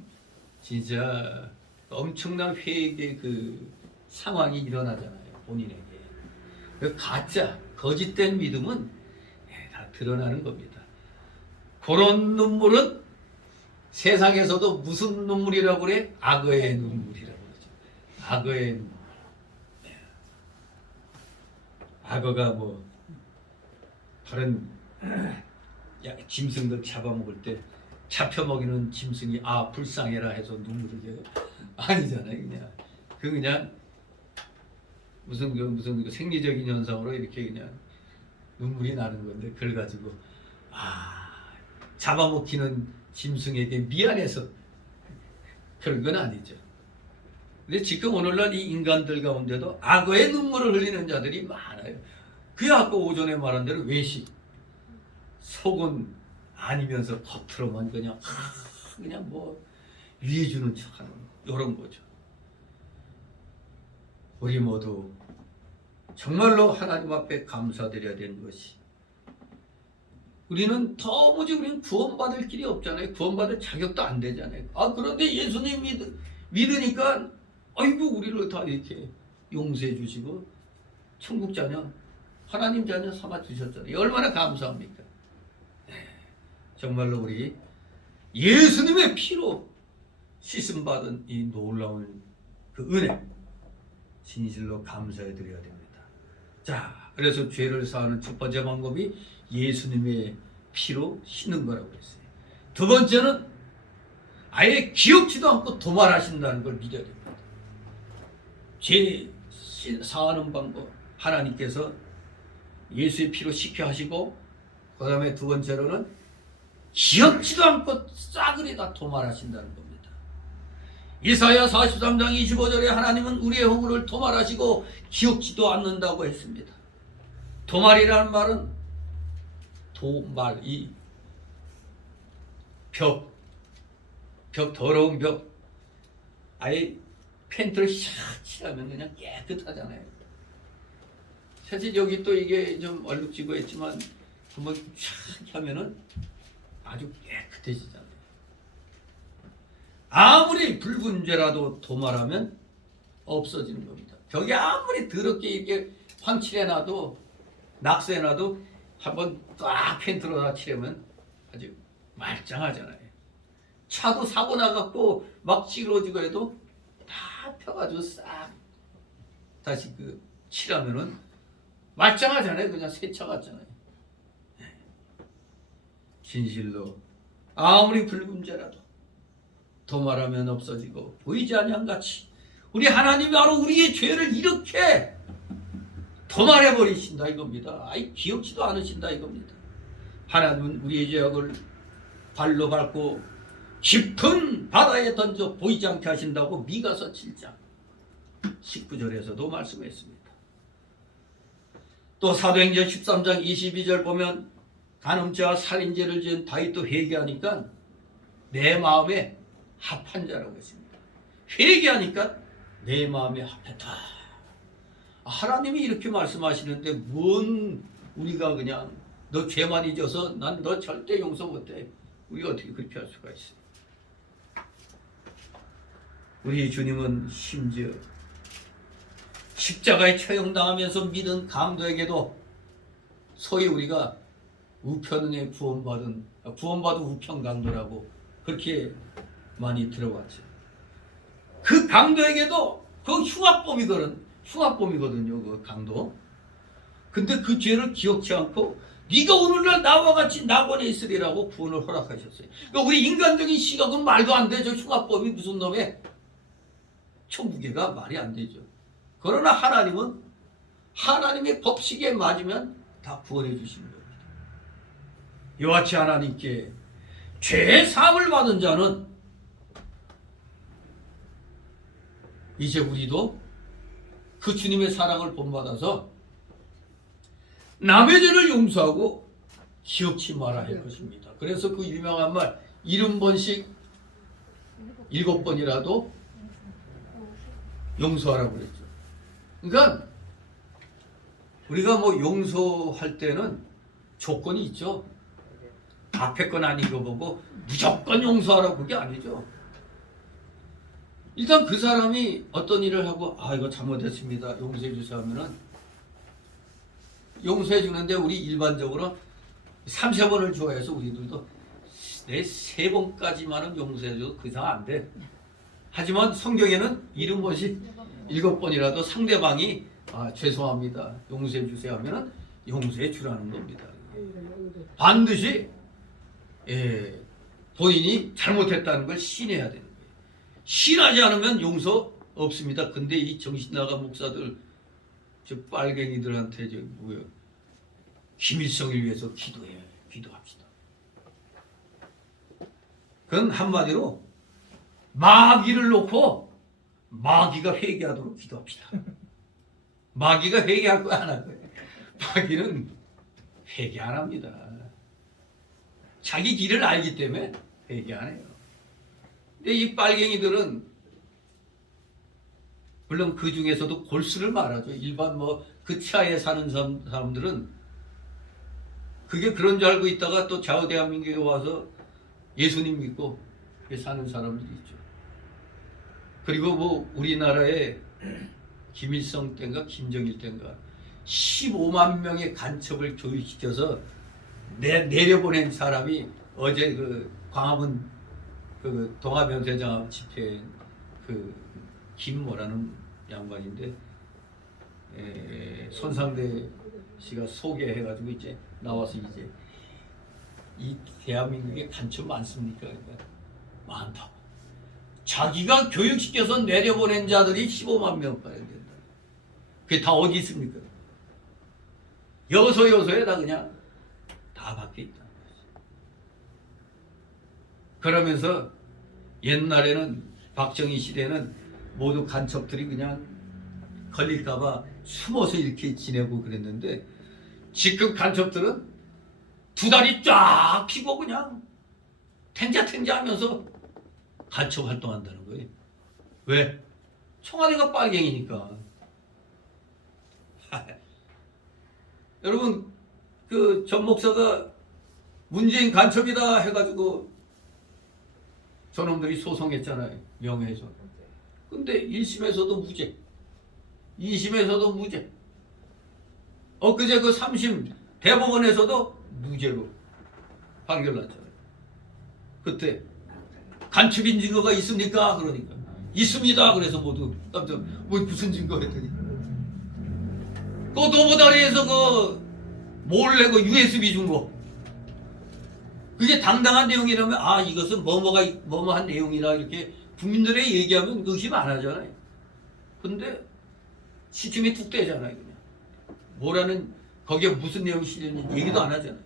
진짜 엄청난 회개의 그 상황이 일어나잖아요, 본인에게. 그 가짜, 거짓된 믿음은 다 드러나는 겁니다. 그런 눈물은 세상에서도 무슨 눈물이라고 그래? 악어의 눈물이라고 그러죠. 악어의 눈물. 악어가 뭐 다른 짐승들 잡아먹을 때 잡혀먹이는 짐승이 불쌍해라 해서 눈물을 흘려요? 아니잖아요. 그냥 무슨 그 생리적인 현상으로 이렇게 그냥 눈물이 나는 건데, 그걸 가지고 잡아먹히는 짐승에게 미안해서 그런 건 아니죠. 근데 지금 오늘날 이 인간들 가운데도 악어의 눈물을 흘리는 자들이 많아요. 그야 아까 오전에 말한 대로 외식, 속은 아니면서 겉으로만 그냥 뭐 위해주는 척하는 이런 거죠. 우리 모두 정말로 하나님 앞에 감사드려야 되는 것이, 우리는 도무지 우리는 구원받을 길이 없잖아요. 구원받을 자격도 안 되잖아요. 그런데 예수님 믿으니까 아이고 우리를 다 이렇게 용서해 주시고 천국 자녀, 하나님 자녀 삼아 주셨잖아요. 얼마나 감사합니까? 정말로 우리 예수님의 피로 씻음 받은 이 놀라운 그 은혜 진실로 감사해 드려야 됩니다. 자, 그래서 죄를 사하는 첫 번째 방법이 예수님의 피로 씻는 거라고 했어요. 두 번째는 아예 기억지도 않고 도말하신다는 걸 믿어야 됩니다. 죄 사하는 방법, 하나님께서 예수의 피로 씻게 하시고, 그 다음에 두 번째로는 기억지도 않고 싸그리 다 도말하신다는 겁니다. 이사야 43장 25절에 하나님은 우리의 허물을 도말하시고 기억지도 않는다고 했습니다. 도말이라는 말은 도말, 이 벽, 더러운 벽, 아예 펜트를 샥 칠하면 그냥 깨끗하잖아요. 사실 여기 또 이게 좀 얼룩지고 했지만 한번 샥 하면은 아주 깨끗해지잖아요. 아무리 붉은 죄라도 도말하면 없어지는 겁니다. 벽이 아무리 더럽게 이렇게 황칠해놔도, 낙서해놔도 한번 딱 펜트로 다 칠하면 아주 말짱하잖아요. 차도 사고 나갖고 막 찌그러지고 해도 다 펴가지고 싹 다시 그 칠하면은 말짱하잖아요. 그냥 새 차 같잖아요. 진실로 아무리 붉은 죄라도 도말하면 없어지고 보이지 아니함같이 우리 하나님이 바로 우리의 죄를 이렇게 도말해 버리신다 이겁니다. 기억지도 않으신다 이겁니다. 하나님은 우리의 죄악을 발로 밟고 깊은 바다에 던져 보이지 않게 하신다고 미가서 7장 19절에서도 말씀했습니다. 또 사도행전 13장 22절 보면 간음죄와 살인죄를 지은 다윗도 회개하니까 내 마음에 합한 자라고 했습니다. 회개하니까 내 마음에 합했다. 하나님이 이렇게 말씀하시는데 뭔 우리가 그냥 너 죄만 잊어서 난 너 절대 용서 못해. 우리가 어떻게 그렇게 할 수가 있어요. 우리 주님은 심지어 십자가에 처형당하면서 믿은 강도에게도 소위 우리가 우편에 구원받은 우편 강도라고 그렇게 많이 들어봤죠. 그 강도에게도 그 흉악범이거든요. 그 강도. 근데 그 죄를 기억지 않고 네가 오늘날 나와 같이 낙원에 있으리라고 구원을 허락하셨어요. 그러니까 우리 인간적인 시각은 말도 안 되죠. 흉악범이 무슨 놈의 천국에가 말이 안 되죠. 그러나 하나님은 하나님의 법칙에 맞으면 다 구원해 주시는 겁니다. 이와 같이 하나님께 죄의 사함을 받은 자는 이제 우리도 그 주님의 사랑을 본받아서 남의 죄를 용서하고 기억치 말아야 할 것입니다. 그래서 그 유명한 말 70번씩 7번이라도 용서하라고 그랬죠. 그러니까 우리가 뭐 용서할 때는 조건이 있죠. 앞에 건 아닌 거 보고 무조건 용서하라고 그게 아니죠. 일단 그 사람이 어떤 일을 하고 이거 잘못했습니다. 용서해 주세요 하면은 용서해 주는데 우리 일반적으로 3-4번을 좋아해서 우리들도 내 3번까지만은 용서해 줘도 그 이상 안 돼. 하지만 성경에는 70번씩 7번이라도 상대방이 죄송합니다. 용서해 주세요 하면은 용서해 주라는 겁니다. 반드시 본인이 잘못했다는 걸 신해야 되는 거예요. 신하지 않으면 용서 없습니다. 근데 이 정신나간 목사들 저 빨갱이들한테 김일성을 위해서 기도합시다. 그건 한마디로 마귀를 놓고 마귀가 회개하도록 기도합시다. 마귀가 회개할 거야 안 할 거야? 마귀는 회개 안 합니다. 자기 길을 알기 때문에 회개 안 해요. 근데 이 빨갱이들은 물론 그 중에서도 골수를 말하죠. 일반 그 치하에 사는 사람들은 그게 그런 줄 알고 있다가 또 좌우 대한민국에 와서 예수님 믿고 그렇게 사는 사람들이 있죠. 그리고 우리나라에 김일성 때인가 김정일 때인가 15만 명의 간첩을 교육시켜서 내려보낸 사람이 어제 그 광화문 그 동아변세장 집회 그 김뭐라는 양반인데 손상대 씨가 소개해가지고 이제 나와서 이제 이 대한민국에 간첩 많습니까? 그러니까 많다고. 자기가 교육시켜서 내려보낸 자들이 15만 명까지 된다. 그게 다 어디 있습니까? 여소에 다 그냥 다 박혀 있다. 그러면서 옛날에는 박정희 시대는 모두 간첩들이 그냥 걸릴까봐 숨어서 이렇게 지내고 그랬는데 지금 간첩들은 두 다리 쫙 피고 그냥 탱자탱자 하면서 간첩 활동한다는 거예요. 왜? 청와대가 빨갱이니까. 여러분 그 전 목사가 문재인 간첩이다 해가지고 저놈들이 소송했잖아요. 명예훼손. 근데 1심에서도 무죄, 2심에서도 무죄. 엊그제 그 3심 대법원에서도 무죄로 판결 났잖아요. 그때 간첩인 증거가 있습니까? 그러니까 있습니다. 그래서 모두 깜짝 무슨 증거 했더니 그 노보다리에서 그 몰래 그 USB 준 거. 그게 당당한 내용이라면 이것은 뭐뭐한 내용이라 이렇게 국민들에게 얘기하면 의심 안 하잖아요. 근데 시침이 툭 떼잖아요. 그냥 뭐라는 거기에 무슨 내용이 실렸는지 얘기도 안 하잖아요.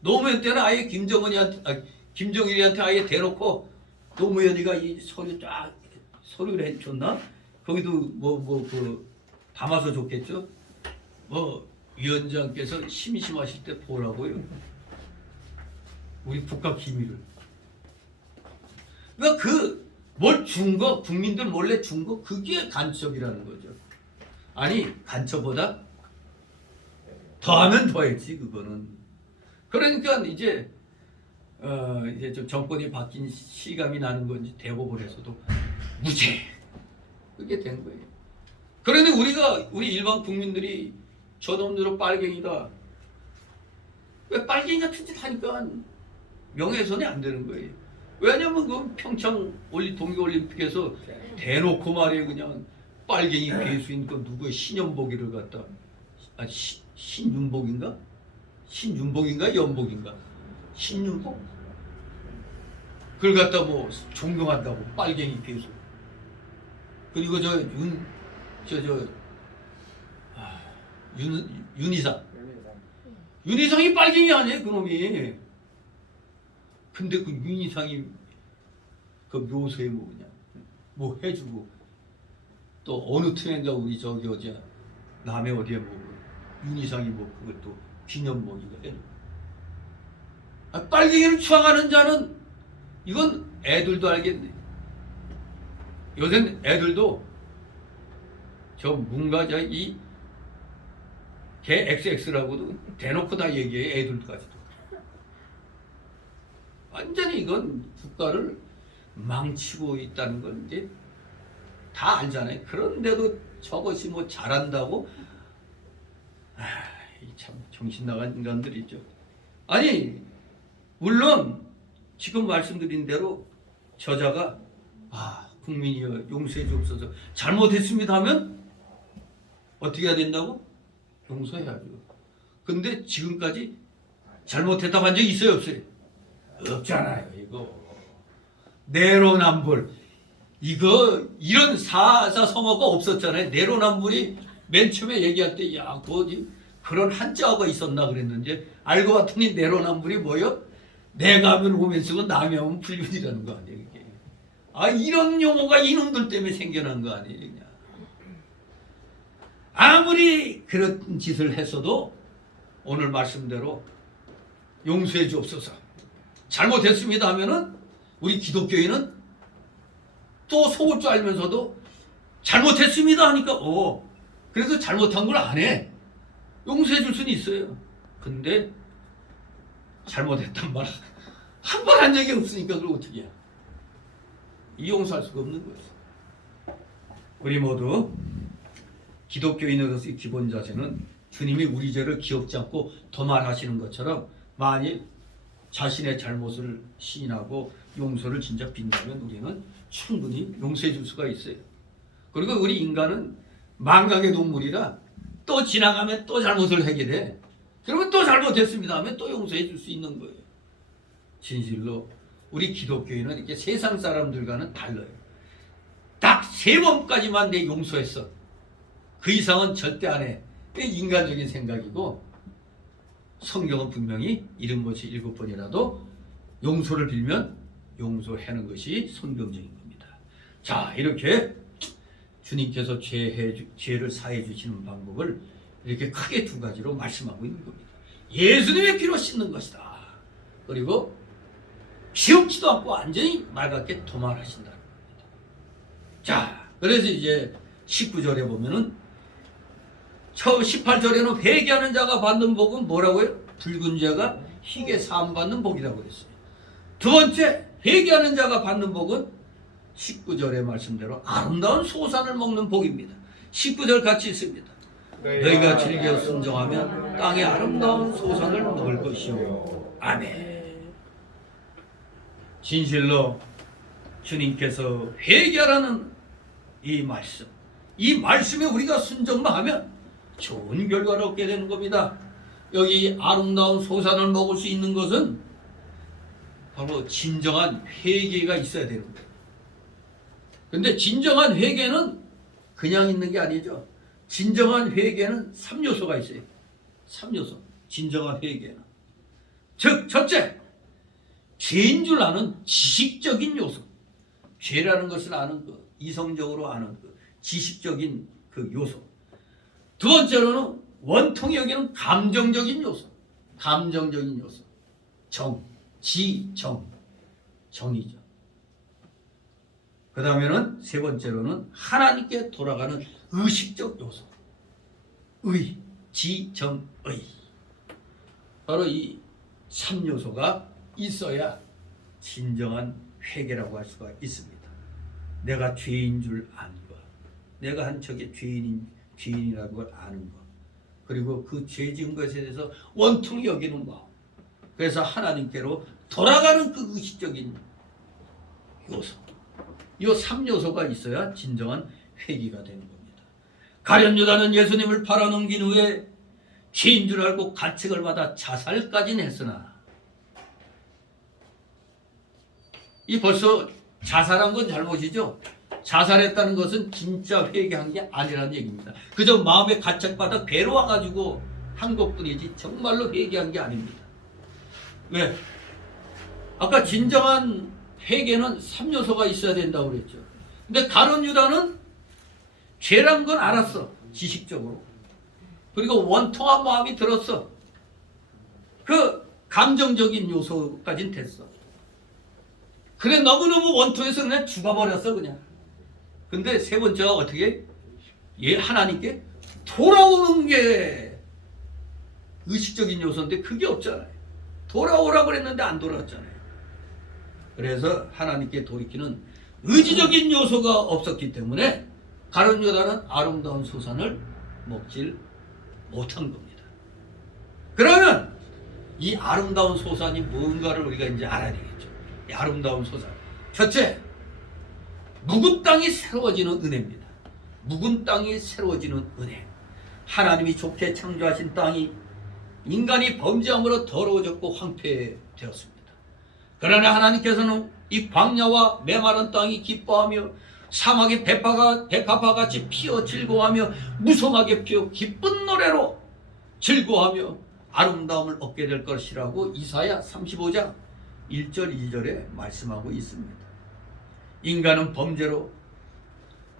노무현 때는 아예 김정일이한테 아예 대놓고 노무현이가 이 서류 쫙 서류를 해줬나? 거기도 그 담아서 줬겠죠. 위원장께서 심심하실 때 보라고요. 우리 국가 기밀을. 그러니까 뭘 준 거, 국민들 몰래 준 거, 그게 간첩이라는 거죠. 아니, 간첩보다 더하면 더했지, 그거는. 그러니까 이제 좀 정권이 바뀐 실감이 나는 건지 대법원에서도 무죄. 그게 된 거예요. 그런데 우리 일반 국민들이 저놈들은 빨갱이다. 왜 빨갱이 같은 짓 하니까 명예훼손이 안 되는 거예요. 왜냐면 그 평창 동계올림픽에서 대놓고 말이에요. 그냥 빨갱이 괴수인 그 누구의 신연복이를 갖다 신윤복인가? 신윤복인가? 연복인가? 신윤복? 그걸 갖다 뭐 존경한다고 빨갱이 괴수. 그리고 윤희상. 윤희상이 빨갱이 아니에요, 그놈이. 근데 그 윤희상이 그 묘소에 뭐 해주고 또 어느 틈인가 우리 어제 남해 어디에 윤희상이 그것도 기념목이가 해. 빨갱이를 추앙하는 자는 이건 애들도 알겠네. 요새 애들도 저 뭔가 이 개 XX라고도 대놓고 다 얘기해. 애들까지도. 완전히 이건 국가를 망치고 있다는 건 이제 다 알잖아요. 그런데도 저것이 뭐 잘한다고? 참 정신 나간 인간들이죠. 아니 물론 지금 말씀드린 대로 저자가 국민이여 용서해 주옵소서 잘못했습니다 하면 어떻게 해야 된다고? 용서해야죠. 근데 지금까지 잘못했다고 한 적 있어요, 없어요? 없잖아요. 이거 내로남불 이런 사사성어가 없었잖아요. 내로남불이 맨 처음에 얘기할 때 그런 한자어가 있었나 그랬는데 알고 봤더니 내로남불이 뭐요? 내가 하면 오면쓰고 남이 하면 불륜이라는 거 아니에요. 이게. 이런 용어가 이놈들 때문에 생겨난 거 아니에요. 그냥. 아무리 그런 짓을 했어도 오늘 말씀대로 용서해 주옵소서. 잘못했습니다 하면은 우리 기독교인은 또 속을 줄 알면서도 잘못했습니다 하니까 그래서 잘못한 걸 안 해. 용서해 줄 수는 있어요. 근데 잘못했단 말 한 번 한 적이 없으니까 그걸 어떻게 해. 용서할 수가 없는 거예요. 우리 모두 기독교인으로서의 기본 자세는 주님이 우리 죄를 기억지 않고 도말하시는 것처럼 만일 자신의 잘못을 시인하고 용서를 진짜 빈다면 우리는 충분히 용서해 줄 수가 있어요. 그리고 우리 인간은 망각의 동물이라 또 지나가면 또 잘못을 하게 돼. 그러면 또 잘못했습니다 하면 또 용서해 줄 수 있는 거예요. 진실로 우리 기독교인은 이렇게 세상 사람들과는 달라요. 딱 3번까지만 내 용서했어. 그 이상은 절대 안 해. 인간적인 생각이고 성경은 분명히 이런 것이 7번이라도 용서를 빌면 용서하는 것이 성경적인 겁니다. 자, 이렇게 주님께서 죄를 사해 주시는 방법을 이렇게 크게 2가지로 말씀하고 있는 겁니다. 예수님의 피로 씻는 것이다. 그리고 기억지도 않고 완전히 맑게 도말하신다는 겁니다. 자, 그래서 이제 19절에 보면은 18절에는 회개하는 자가 받는 복은 뭐라고요? 붉은 죄가 희게 사함받는 복이라고 그랬어요. 2번째, 회개하는 자가 받는 복은 19절의 말씀대로 아름다운 소산을 먹는 복입니다. 19절 같이 있습니다. 너희가 즐겨 순종하면 땅의 아름다운 소산을 먹을 것이요. 아멘. 진실로 주님께서 회개하라는 이 말씀에 우리가 순종만 하면 좋은 결과를 얻게 되는 겁니다. 여기 아름다운 소산을 먹을 수 있는 것은 바로 진정한 회개가 있어야 되는 거예요. 근데 진정한 회개는 그냥 있는 게 아니죠. 진정한 회개는 3요소가 있어요. 3요소. 진정한 회개는. 즉, 첫째, 죄인 줄 아는 지식적인 요소. 죄라는 것을 아는 것, 이성적으로 아는 것, 지식적인 그 요소. 2번째로는 원통이 여기는 감정적인 요소. 감정적인 요소. 정이죠. 그 다음에는 3번째로는 하나님께 돌아가는 의식적 요소. 지정의. 바로 이 3요소가 있어야 진정한 회개라고 할 수가 있습니다. 내가 죄인 줄 아는 것. 내가 한 적이 죄인이라는 걸 아는 것. 그리고 그 죄 지은 것에 대해서 원통이 여기는 마음. 그래서 하나님께로 돌아가는 그 의식적인 요소. 이 3요소가 있어야 진정한 회개가 되는 겁니다. 가룟 유다는 예수님을 팔아넘긴 후에 죄인 줄 알고 가책을 받아 자살까지는 했으나 이 벌써 자살한 건 잘못이죠. 자살했다는 것은 진짜 회개한 게 아니라는 얘기입니다. 그저 마음에 가책받아 괴로워가지고 한 것뿐이지 정말로 회개한 게 아닙니다. 왜? 아까 진정한 회개는 3요소가 있어야 된다고 그랬죠. 근데 가룟 유다는 죄란 건 알았어. 지식적으로. 그리고 원통한 마음이 들었어. 그 감정적인 요소까지는 됐어. 그래 너무너무 원통해서 그냥 죽어버렸어 그냥. 근데 세 번째가 어떻게? 얘 하나님께 돌아오는 게 의식적인 요소인데 그게 없잖아요. 돌아오라고 그랬는데 안 돌아왔잖아요. 그래서 하나님께 돌이키는 의지적인 요소가 없었기 때문에 가룟 유다는 아름다운 소산을 먹질 못한 겁니다. 그러면 이 아름다운 소산이 뭔가를 우리가 이제 알아야 되겠죠. 이 아름다운 소산. 첫째, 묵은 땅이 새로워지는 은혜입니다. 묵은 땅이 새로워지는 은혜. 하나님이 좋게 창조하신 땅이 인간이 범죄함으로 더러워졌고 황폐되었습니다. 그러나 하나님께서는 이 광야와 메마른 땅이 기뻐하며 사막의 백합화 같이 피어 즐거워하며 무성하게 피어 기쁜 노래로 즐거워하며 아름다움을 얻게 될 것이라고 이사야 35장 1절 2절에 말씀하고 있습니다. 인간은 범죄로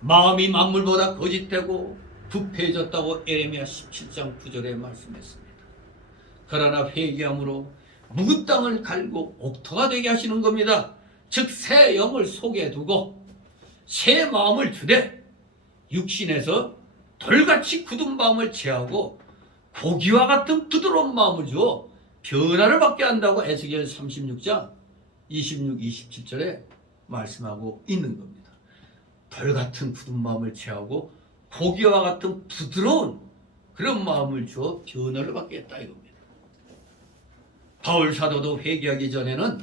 마음이 만물보다 거짓되고 부패해졌다고 에레미야 17장 9절에 말씀했습니다. 그러나 회개함으로 묵은 땅을 갈고 옥토가 되게 하시는 겁니다. 즉 새 영을 속에 두고 새 마음을 주되 육신에서 돌같이 굳은 마음을 제하고 고기와 같은 부드러운 마음을 주어 변화를 받게 한다고 에스겔 36장 26, 27절에 말씀하고 있는 겁니다. 돌같은 굳은 마음을 제하고 고기와 같은 부드러운 그런 마음을 주어 변화를 받겠다 이겁니다. 바울 사도도 회개하기 전에는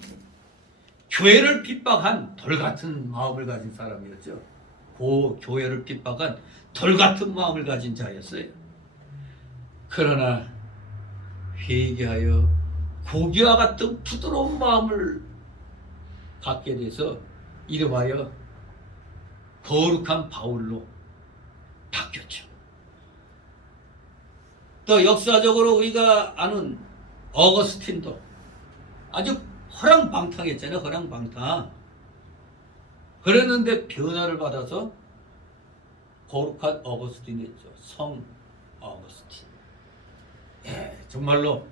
교회를 핍박한 돌같은 마음을 가진 사람이었죠. 그 교회를 핍박한 돌같은 마음을 가진 자였어요. 그러나 회개하여 고기와 같은 부드러운 마음을 갖게 돼서 이름하여 거룩한 바울로 바뀌었죠. 또 역사적으로 우리가 아는 어거스틴도 아주 허랑방탕했잖아요. 허랑방탕. 그랬는데 변화를 받아서 거룩한 어거스틴이었죠. 성 어거스틴. 예, 정말로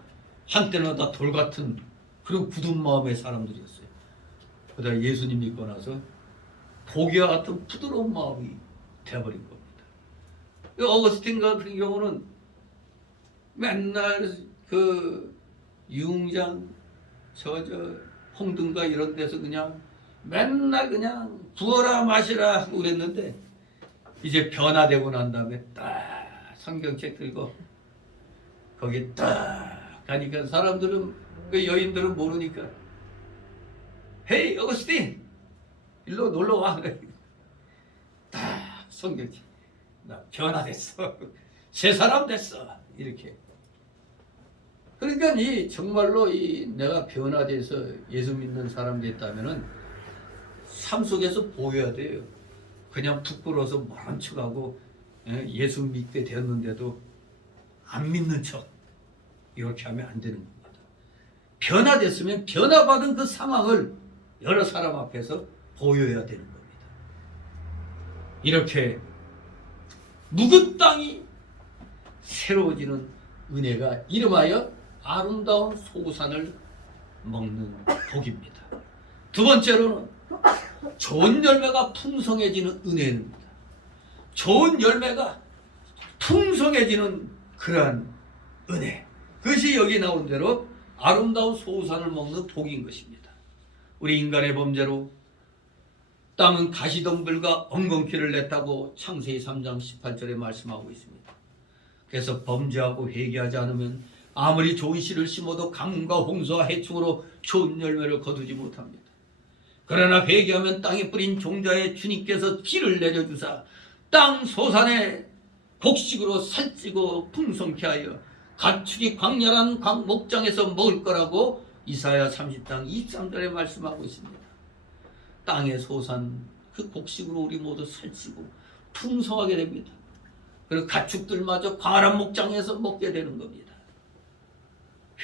한때는 다 돌같은 그런 굳은 마음의 사람들이었어요. 그러다 예수님 믿고 나서 고기와 같은 부드러운 마음이 되어버린 겁니다. 어거스틴 같은 경우는 맨날 그 유흥장 홍등가 이런 데서 그냥 맨날 그냥 부어라 마시라 하고 그랬는데 이제 변화되고 난 다음에 딱 성경책 들고 거기 딱 가니까 사람들은 그 여인들은 모르니까 헤이 어거스틴 일로 놀러와 딱 성경책 나 변화됐어 새 사람 됐어 이렇게. 그러니까 이 정말로 이 내가 변화돼서 예수 믿는 사람 됐다면은 삶 속에서 보여야 돼요. 그냥 부끄러워서 모른 척하고 예수 믿게 되었는데도 안 믿는 척 이렇게 하면 안 되는 겁니다. 변화됐으면 변화받은 그 상황을 여러 사람 앞에서 보여야 되는 겁니다. 이렇게 묵은 땅이 새로워지는 은혜가 이름하여 아름다운 소산을 먹는 복입니다. 두 번째로는 좋은 열매가 풍성해지는 은혜입니다. 좋은 열매가 풍성해지는 그러한 은혜. 그것이 여기 나온 대로 아름다운 소산을 먹는 복인 것입니다. 우리 인간의 범죄로 땅은 가시덤불과 엉겅퀴를 냈다고 창세기 3장 18절에 말씀하고 있습니다. 그래서 범죄하고 회개하지 않으면 아무리 좋은 씨를 심어도 가뭄과 홍수와 해충으로 좋은 열매를 거두지 못합니다. 그러나 회개하면 땅에 뿌린 종자에 주님께서 기를 내려주사 땅 소산에 곡식으로 살찌고 풍성케 하여 가축이 광활한 목장에서 먹을 거라고 이사야 30장 23절에 말씀하고 있습니다. 땅의 소산 그 곡식으로 우리 모두 살찌고 풍성하게 됩니다. 그리고 가축들마저 광활한 목장에서 먹게 되는 겁니다.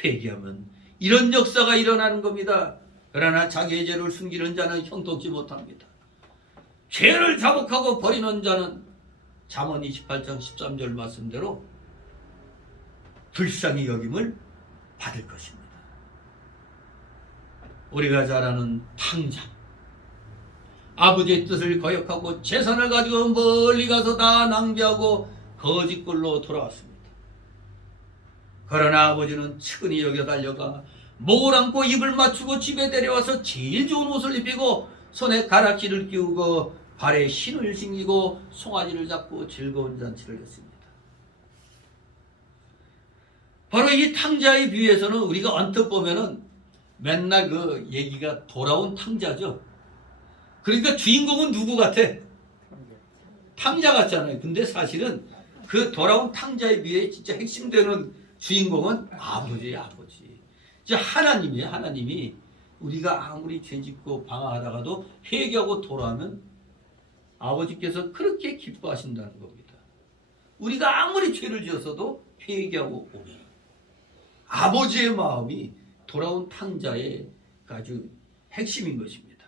회개하면 이런 역사가 일어나는 겁니다. 그러나 자기의 죄를 숨기는 자는 형통치 못합니다. 죄를 자복하고 버리는 자는 잠언 28장 13절 말씀대로 불쌍히 여김을 받을 것입니다. 우리가 잘 아는 탕자, 아버지의 뜻을 거역하고 재산을 가지고 멀리 가서 다 낭비하고 거짓골로 돌아왔습니다. 그러나 아버지는 측은히 여겨 달려가 목을 안고 입을 맞추고 집에 데려와서 제일 좋은 옷을 입히고 손에 가락지를 끼우고 발에 신을 신기고 송아지를 잡고 즐거운 잔치를 했습니다. 바로 이 탕자의 비유에서는 우리가 언뜻 보면은 맨날 그 얘기가 돌아온 탕자죠. 그러니까 주인공은 누구 같아? 탕자 같잖아요. 근데 사실은 그 돌아온 탕자의 비유의 진짜 핵심되는 주인공은 아버지. 이제 하나님이에요. 하나님이 우리가 아무리 죄짓고 방황하다가도 회개하고 돌아오면 아버지께서 그렇게 기뻐하신다는 겁니다. 우리가 아무리 죄를 지었어도 회개하고 오면 아버지의 마음이 돌아온 탕자의 아주 핵심인 것입니다.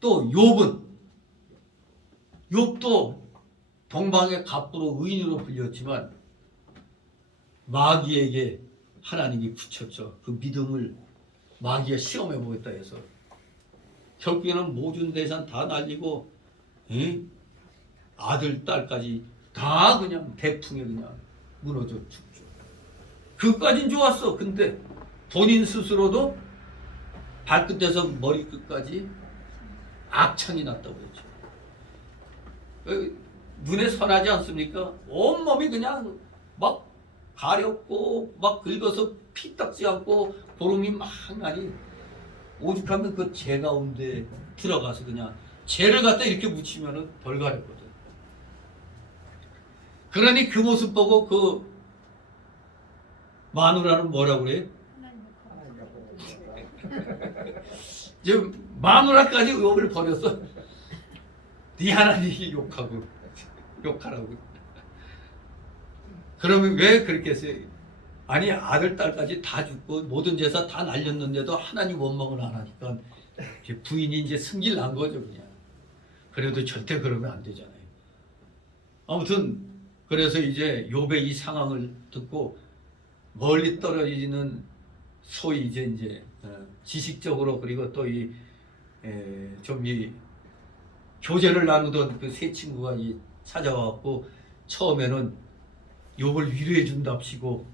또 욥도 동방의 갑부로 의인으로 불렸지만 마귀에게 하나님이 붙였죠. 그 믿음을 마귀가 시험해 보겠다 해서 결국에는 모든 재산 다 날리고 아들 딸까지 다 그냥 대풍에 그냥 무너져 죽죠. 그까진 좋았어. 근데 본인 스스로도 발끝에서 머리끝까지 악창이 났다고 했죠. 눈에 선하지 않습니까? 온몸이 그냥 막 가렵고 막 긁어서 피 닦지 않고 보름이 막 나니 오죽하면 그 재 가운데 들어가서 그냥 재를 갖다 이렇게 묻히면은 덜 가렵거든. 그러니 그 모습 보고 그 마누라는 뭐라고 그래요? 지금 마누라까지 욕을 버렸어. 네 하나님이 욕하라고. 그러면 왜 그렇게 했어요? 아니 아들 딸까지 다 죽고 모든 제사 다 날렸는데도 하나님 원망을 안 하니까 부인이 이제 승질 난 거죠 그냥. 그래도 절대 그러면 안 되잖아요. 아무튼 그래서 이제 욥의 이 상황을 듣고 멀리 떨어지는 소위 이제 지식적으로 그리고 또 좀 이 교제를 나누던 그 세 친구가 찾아와갖고 처음에는 욥을 위로해 준답시고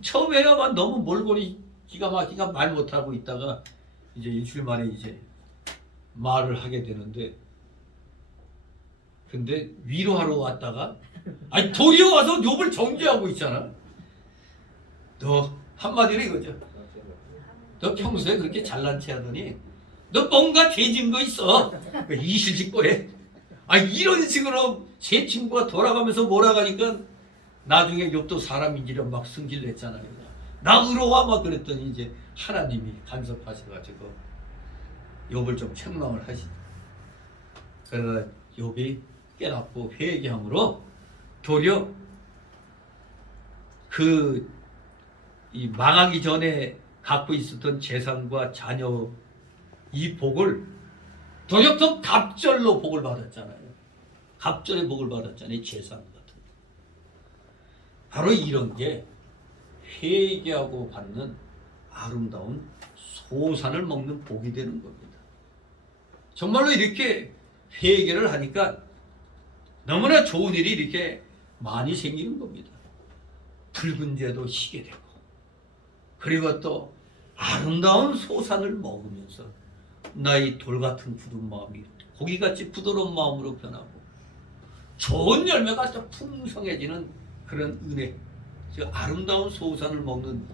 처음에는 막 너무 몰골이 기가 막히가 말 못하고 있다가 이제 일주일 만에 이제 말을 하게 되는데 근데 위로하러 왔다가 아니 도리어 와서 욥을 정죄하고 있잖아. 너 한마디로 이거죠. 너 평소에 그렇게 잘난 체 하더니 너 뭔가 죄진 거 있어. 이실 짓고 해. 아 이런 식으로 제 친구가 돌아가면서 몰아가니까 나중에 욥도 사람인지라 막 승질 냈잖아요. 나 의로와 막 그랬더니 이제 하나님이 간섭하셔가지고 욥을 좀 책망을 하시죠. 그러다 욥이 깨닫고 회개함으로 도리어 이 망하기 전에 갖고 있었던 재산과 자녀 이 복을 도리어 더 갑절로 복을 받았잖아요. 갑절의 복을 받았잖아요. 재산 같은 거. 바로 이런 게 회개하고 받는 아름다운 소산을 먹는 복이 되는 겁니다. 정말로 이렇게 회개를 하니까 너무나 좋은 일이 이렇게 많이 생기는 겁니다. 붉은 죄도 희게 되고 그리고 또 아름다운 소산을 먹으면서 나의 돌같은 굳은 마음이 고기같이 부드러운 마음으로 변하고 좋은 열매가 더 풍성해지는 그런 은혜, 즉 아름다운 소산을 먹는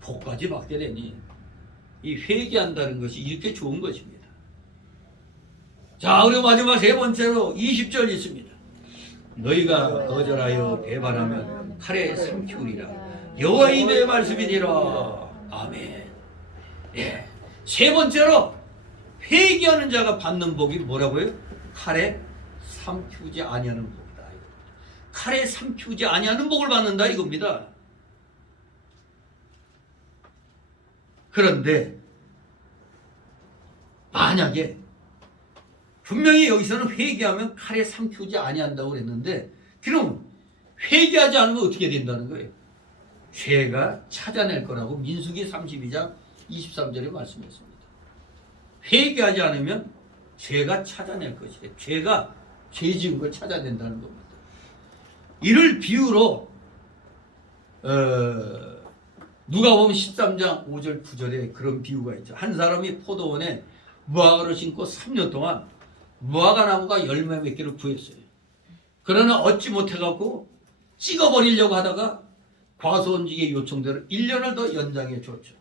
복까지 받게 되니 이 회개한다는 것이 이렇게 좋은 것입니다. 자, 그리고 마지막 세 번째로 20절 있습니다. 너희가 거절하여 배반하면 칼에 삼키우리라. 여호와의 내 말씀이니라. 아멘. 예. 세 번째로 회개하는 자가 받는 복이 뭐라고요? 칼에 삼키우지 아니하는 복이다. 칼에 삼키우지 아니하는 복을 받는다 이겁니다. 그런데 만약에 분명히 여기서는 회개하면 칼에 삼키우지 아니한다고 그랬는데 그럼 회개하지 않으면 어떻게 된다는 거예요? 죄가 찾아낼 거라고 민수기 32장 23절에 말씀했습니다. 회개하지 않으면 죄가 찾아낼 것이래. 죄가 죄 지은 걸 찾아낸다는 겁니다. 이를 비유로 누가복음 13장 5절 9절에 그런 비유가 있죠. 한 사람이 포도원에 무화과를 심고 3년 동안 무화과 나무가 열매 몇 개를 구했어요. 그러나 얻지 못해갖고 찍어버리려고 하다가 과수원직의 요청대로 1년을 더 연장해 줬죠.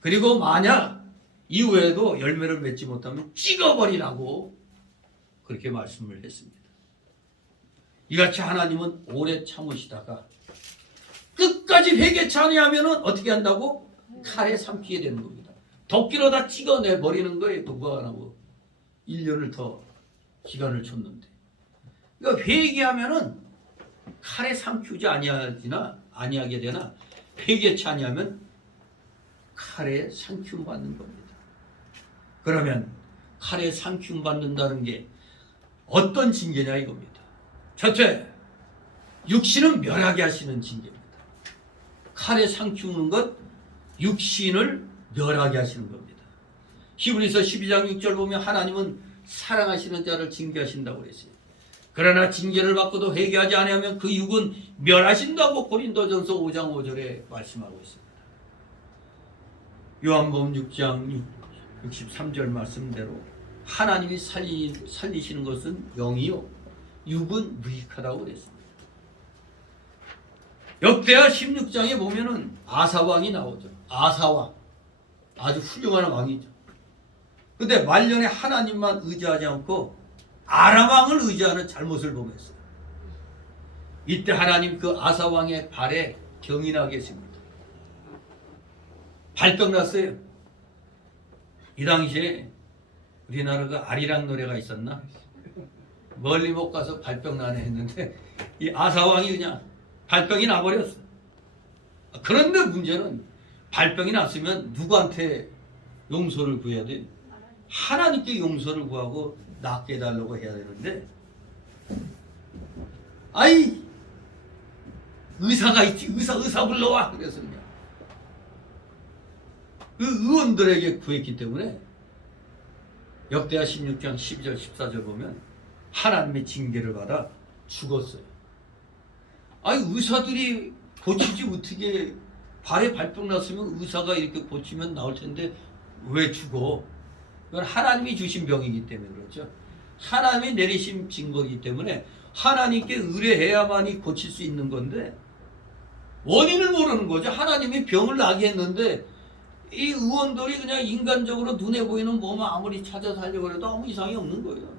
그리고 만약 이후에도 열매를 맺지 못하면 찍어버리라고 그렇게 말씀을 했습니다. 이같이 하나님은 오래 참으시다가 끝까지 회개치 아니하면 어떻게 한다고? 칼에 삼키게 되는 겁니다. 도끼로 다 찍어내 버리는 거예요. 그 무화과나무 1년을 더 기간을 줬는데, 그러니까 회개하면은 칼에 삼키우지 아니하게 되나 회개치 아니하면 칼에 삼키움 받는 겁니다. 그러면 칼에 삼키움 받는다는 게 어떤 징계냐 이겁니다. 첫째, 육신은 멸하게 하시는 징계입니다. 칼에 삼키우는 것, 육신을 멸하게 하시는 겁니다. 히브리서 12장 6절 보면 하나님은 사랑하시는 자를 징계하신다고 그랬어요. 그러나 징계를 받고도 회개하지 않으면 그 육은 멸하신다고 고린도전서 5장 5절에 말씀하고 있습니다. 요한복음 6장 63절 말씀대로 하나님이 살리시는 것은 영이요 육은 무익하다고 그랬습니다. 역대하 16장에 보면은 아사왕이 나오죠. 아사왕, 아주 훌륭한 왕이죠. 근데 말년에 하나님만 의지하지 않고 아람왕을 의지하는 잘못을 범했어요. 이때 하나님 그 아사왕의 발에 병이 나 계십니다. 발병 났어요. 이 당시에 우리나라가 아리랑 노래가 있었나? 멀리 못 가서 발병 나네 했는데 이 아사왕이 그냥 발병이 나버렸어. 그런데 문제는 발병이 났으면 누구한테 용서를 구해야 돼? 하나님께 용서를 구하고 낫게 해달라고 해야 되는데, 아이 의사가 있지, 의사 불러와. 그래서 그냥 그 의원들에게 구했기 때문에 역대하 16장 12절 14절 보면 하나님의 징계를 받아 죽었어요. 아니 의사들이 고치지 못하게 발에 발병 났으면 의사가 이렇게 고치면 나올 텐데 왜 죽어? 그건 하나님이 주신 병이기 때문에 그렇죠. 하나님이 내리신 징거이기 때문에 하나님께 의뢰해야만이 고칠 수 있는 건데 원인을 모르는 거죠. 하나님이 병을 나게 했는데 이 의원들이 그냥 인간적으로 눈에 보이는 몸을 아무리 찾아서 하려고 해도 아무 이상이 없는 거예요.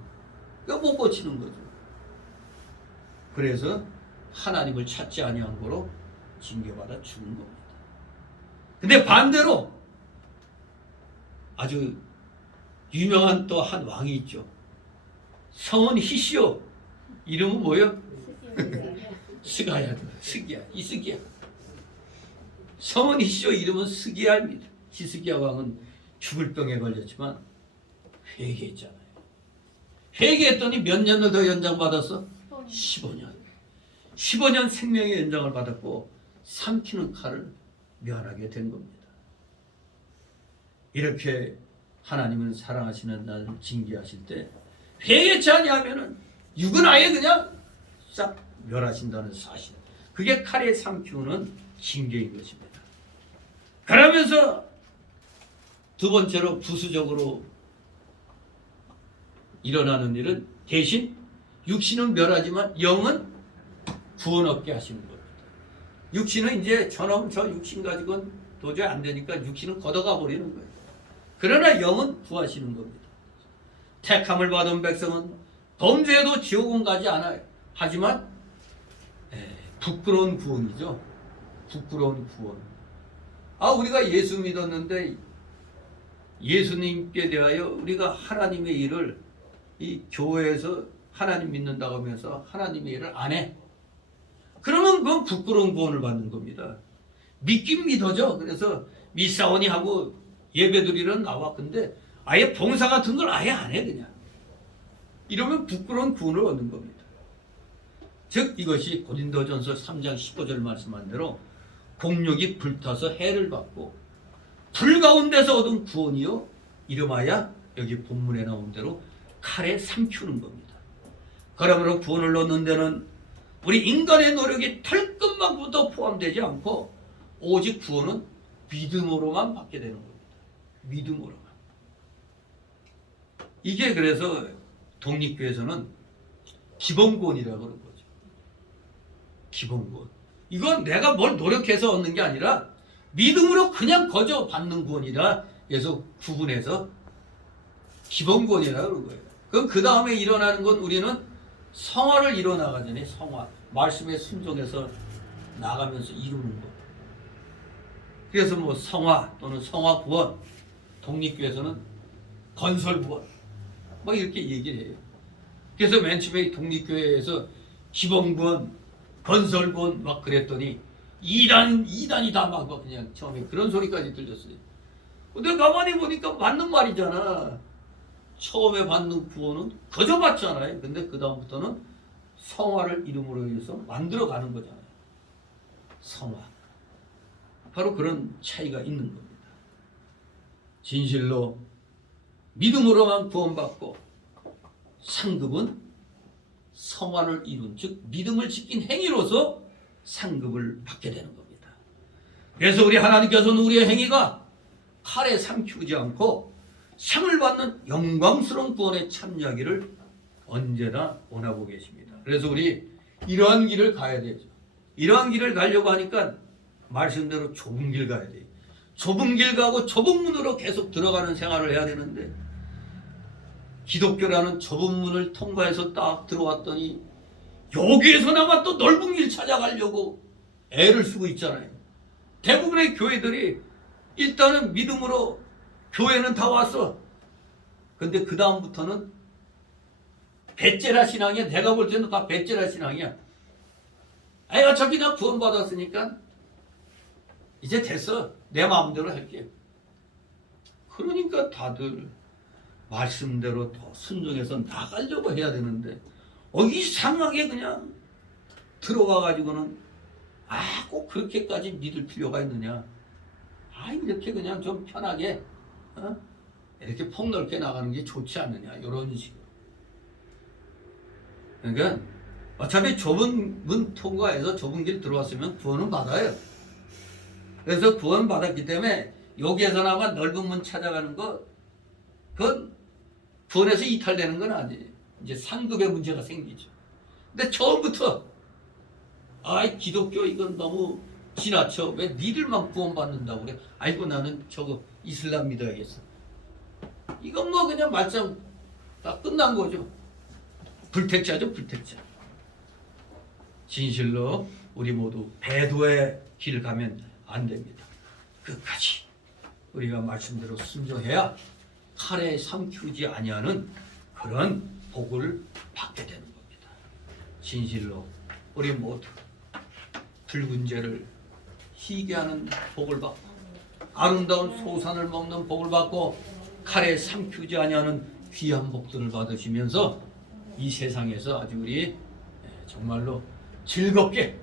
그러니까 못 고치는 거죠. 그래서 하나님을 찾지 아니한 거로 징계받아 죽은 겁니다. 근데 반대로 아주 유명한 또 한 왕이 있죠. 성은 히시오. 이름은 뭐예요? 스가야. 이스기야. 성은 히시오. 이름은 스기야입니다. 히스기야 왕은 죽을 병에 걸렸지만 회개했잖아요. 회개했더니 몇 년을 더 연장받았어? 15년. 15년 생명의 연장을 받았고 삼키는 칼을 면하게 된 겁니다. 이렇게 하나님은 사랑하시는 나를 징계하실 때 회개치 아니하면은 육은 아예 그냥 싹 멸하신다는 사실. 그게 칼에 삼키우는 징계인 것입니다. 그러면서 두 번째로 부수적으로 일어나는 일은 대신 육신은 멸하지만 영은 구원 얻게 하시는 겁니다. 육신은 이제 저놈 저 육신 가지고는 도저히 안 되니까 육신은 걷어가 버리는 거예요. 그러나 영은 구하시는 겁니다. 택함을 받은 백성은 범죄해도 지옥은 가지 않아요. 하지만 부끄러운 구원이죠. 부끄러운 구원. 우리가 예수 믿었는데 예수님께 대하여 우리가 하나님의 일을 이 교회에서 하나님 믿는다고 하면서 하나님의 일을 안 해. 그러면 그건 부끄러운 구원을 받는 겁니다. 믿긴 믿어져. 그래서 미사오니 하고 예배드리러 나와. 근데 아예 봉사 같은 걸 아예 안 해 그냥. 이러면 부끄러운 구원을 얻는 겁니다. 즉 이것이 고린도전서 3장 15절 말씀한 대로 공력이 불타서 해를 받고 불 가운데서 얻은 구원이요 이름하여 여기 본문에 나온 대로 칼에 삼키는 겁니다. 그러므로 구원을 얻는 데는 우리 인간의 노력이 털끝만큼도 포함되지 않고 오직 구원은 믿음으로만 받게 되는 겁니다. 믿음으로만. 이게 그래서 독립교회에서는 기본구원이라고 그러는 거죠. 기본구원. 이건 내가 뭘 노력해서 얻는 게 아니라 믿음으로 그냥 거저 받는 구원이라 그래서 구분해서 기본구원이라고 그러는 거예요. 그럼 그 다음에 일어나는 건 우리는 성화를 이뤄나가잖아요. 성화. 말씀에 순종해서 나가면서 이루는 거. 그래서 뭐 성화 또는 성화구원, 독립교회에서는 건설구원 뭐 이렇게 얘기를 해요. 그래서 맨 처음에 독립교회에서 기본구원, 건설구원 막 그랬더니 이단이다 막 그냥 처음에 그런 소리까지 들렸어요. 근데 가만히 보니까 맞는 말이잖아. 처음에 받는 구원은 거저 받잖아요. 근데 그 다음부터는 성화를 이름으로 해서 만들어가는 거잖아요. 성화. 바로 그런 차이가 있는 겁니다. 진실로 믿음으로만 구원받고 상급은 성화를 이룬 즉 믿음을 지킨 행위로서 상급을 받게 되는 겁니다. 그래서 우리 하나님께서는 우리의 행위가 칼에 삼키지 않고 상을 받는 영광스러운 구원에 참여하기를 언제나 원하고 계십니다. 그래서 우리 이러한 길을 가야 되죠. 이러한 길을 가려고 하니까 말씀대로 좁은 길 가야 돼요. 좁은 길 가고 좁은 문으로 계속 들어가는 생활을 해야 되는데 기독교라는 좁은 문을 통과해서 딱 들어왔더니 여기에서나마 또 넓은 길 찾아가려고 애를 쓰고 있잖아요. 대부분의 교회들이 일단은 믿음으로 교회는 다 왔어. 근데 그 다음부터는 배째라 신앙이야. 내가 볼 때는 다 배째라 신앙이야. 어차피 나 구원 받았으니까 이제 됐어. 내 마음대로 할게. 그러니까 다들 말씀대로 더 순종해서 나가려고 해야 되는데 이상하게 그냥 들어와 가지고는 꼭 그렇게까지 믿을 필요가 있느냐. 이렇게 그냥 좀 편하게 이렇게 폭넓게 나가는 게 좋지 않느냐. 이런 식으로. 그러니까 어차피 좁은 문 통과해서 좁은 길 들어왔으면 구원은 받아요. 그래서 구원 받았기 때문에 여기에서나마 넓은 문 찾아가는 거 그건 구원에서 이탈되는 건 아니에요. 이제 상급의 문제가 생기죠. 근데 처음부터 기독교 이건 너무 지나쳐. 왜 니들만 구원받는다고 그래? 나는 저거 이슬람 믿어야겠어. 이건 뭐 그냥 말짱 다 끝난 거죠. 불택자죠, 불택자. 진실로 우리 모두 배도의 길을 가면 안 됩니다. 끝까지 우리가 말씀대로 순종해야 칼에 삼키지 아니하는 그런 복을 받게 되는 겁니다. 진실로 우리 모두 붉은 죄를 희게 하는 복을 받고 아름다운 소산을 먹는 복을 받고 칼에 삼키지 아니하는 귀한 복들을 받으시면서 이 세상에서 아주 우리 정말로 즐겁게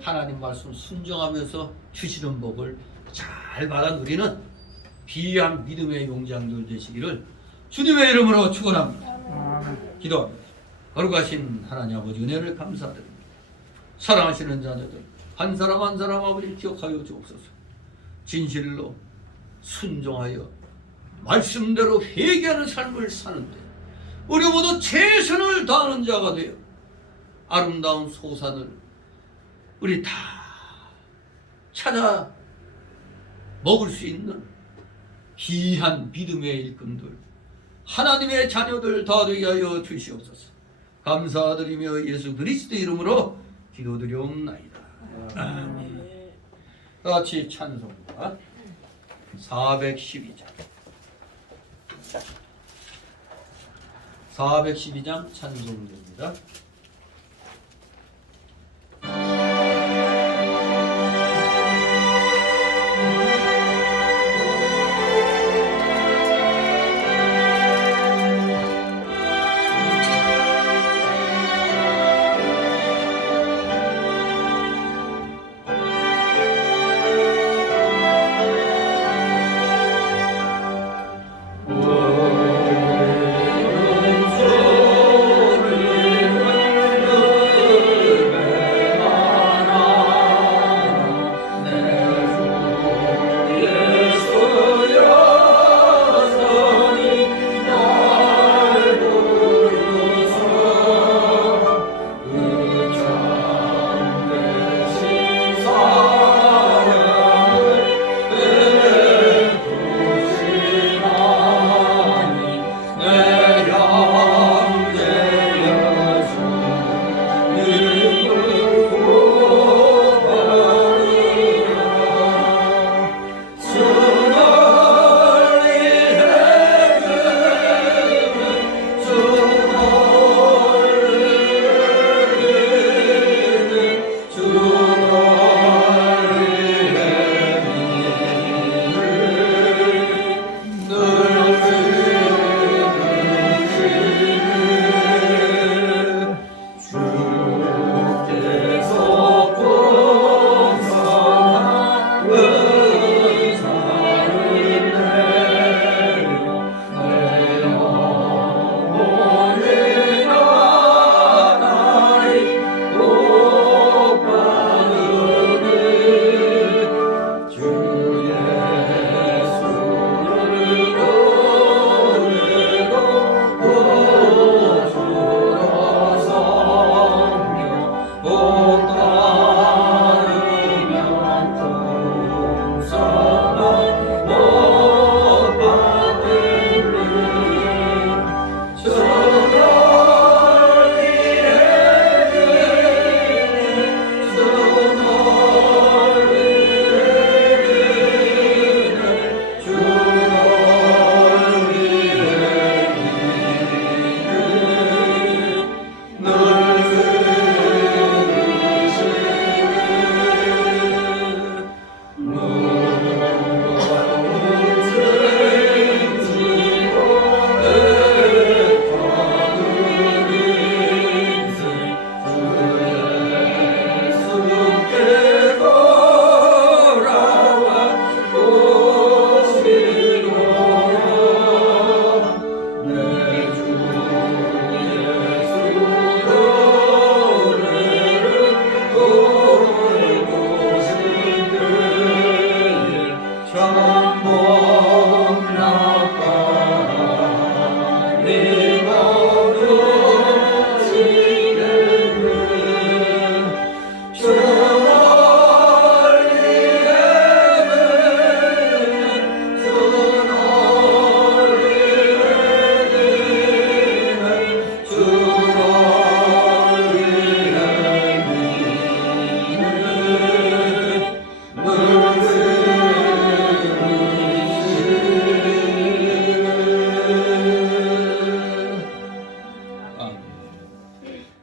하나님 말씀 순종하면서 주시는 복을 잘 받아 누리는 귀한 믿음의 용장들 되시기를 주님의 이름으로 축원합니다. 기도합니다. 거룩하신 하나님 아버지 은혜를 감사드립니다. 사랑하시는 자녀들 한 사람 한 사람 아버지를 기억하여 주옵소서. 진실로 순종하여 말씀대로 회개하는 삶을 사는데 우리 모두 최선을 다하는 자가 되어 아름다운 소산을 우리 다 찾아 먹을 수 있는 귀한 믿음의 일꾼들, 하나님의 자녀들 다 되게 하여 주시옵소서. 감사드리며 예수 그리스도 이름으로 기도드리옵나이다. 아멘. 같이 찬송가 412장 412장 찬송입니다.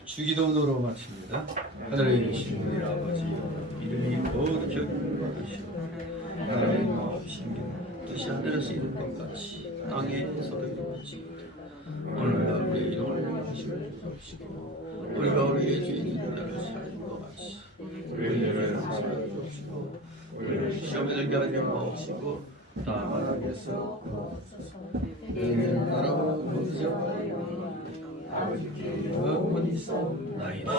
주기도문으로 마칩니다. 하늘에 계신 우리 아버지 이름이 거룩히 여김받으시오. 나라의 마옵시며 뜻이 하늘에서 이룬 것 같이 땅에서도 이루어지이다. 오늘날 우리의 일용할 양식을 주옵시고 우리가 우리의 죄인인 자를 사하는 것 같이 우리의 죄를 사하여 주옵시고 우리를 시험에 들게 하지 마옵시고 다만 악에서 너희의 나라와 권세와 아버지께 영원히 있사옵나이다.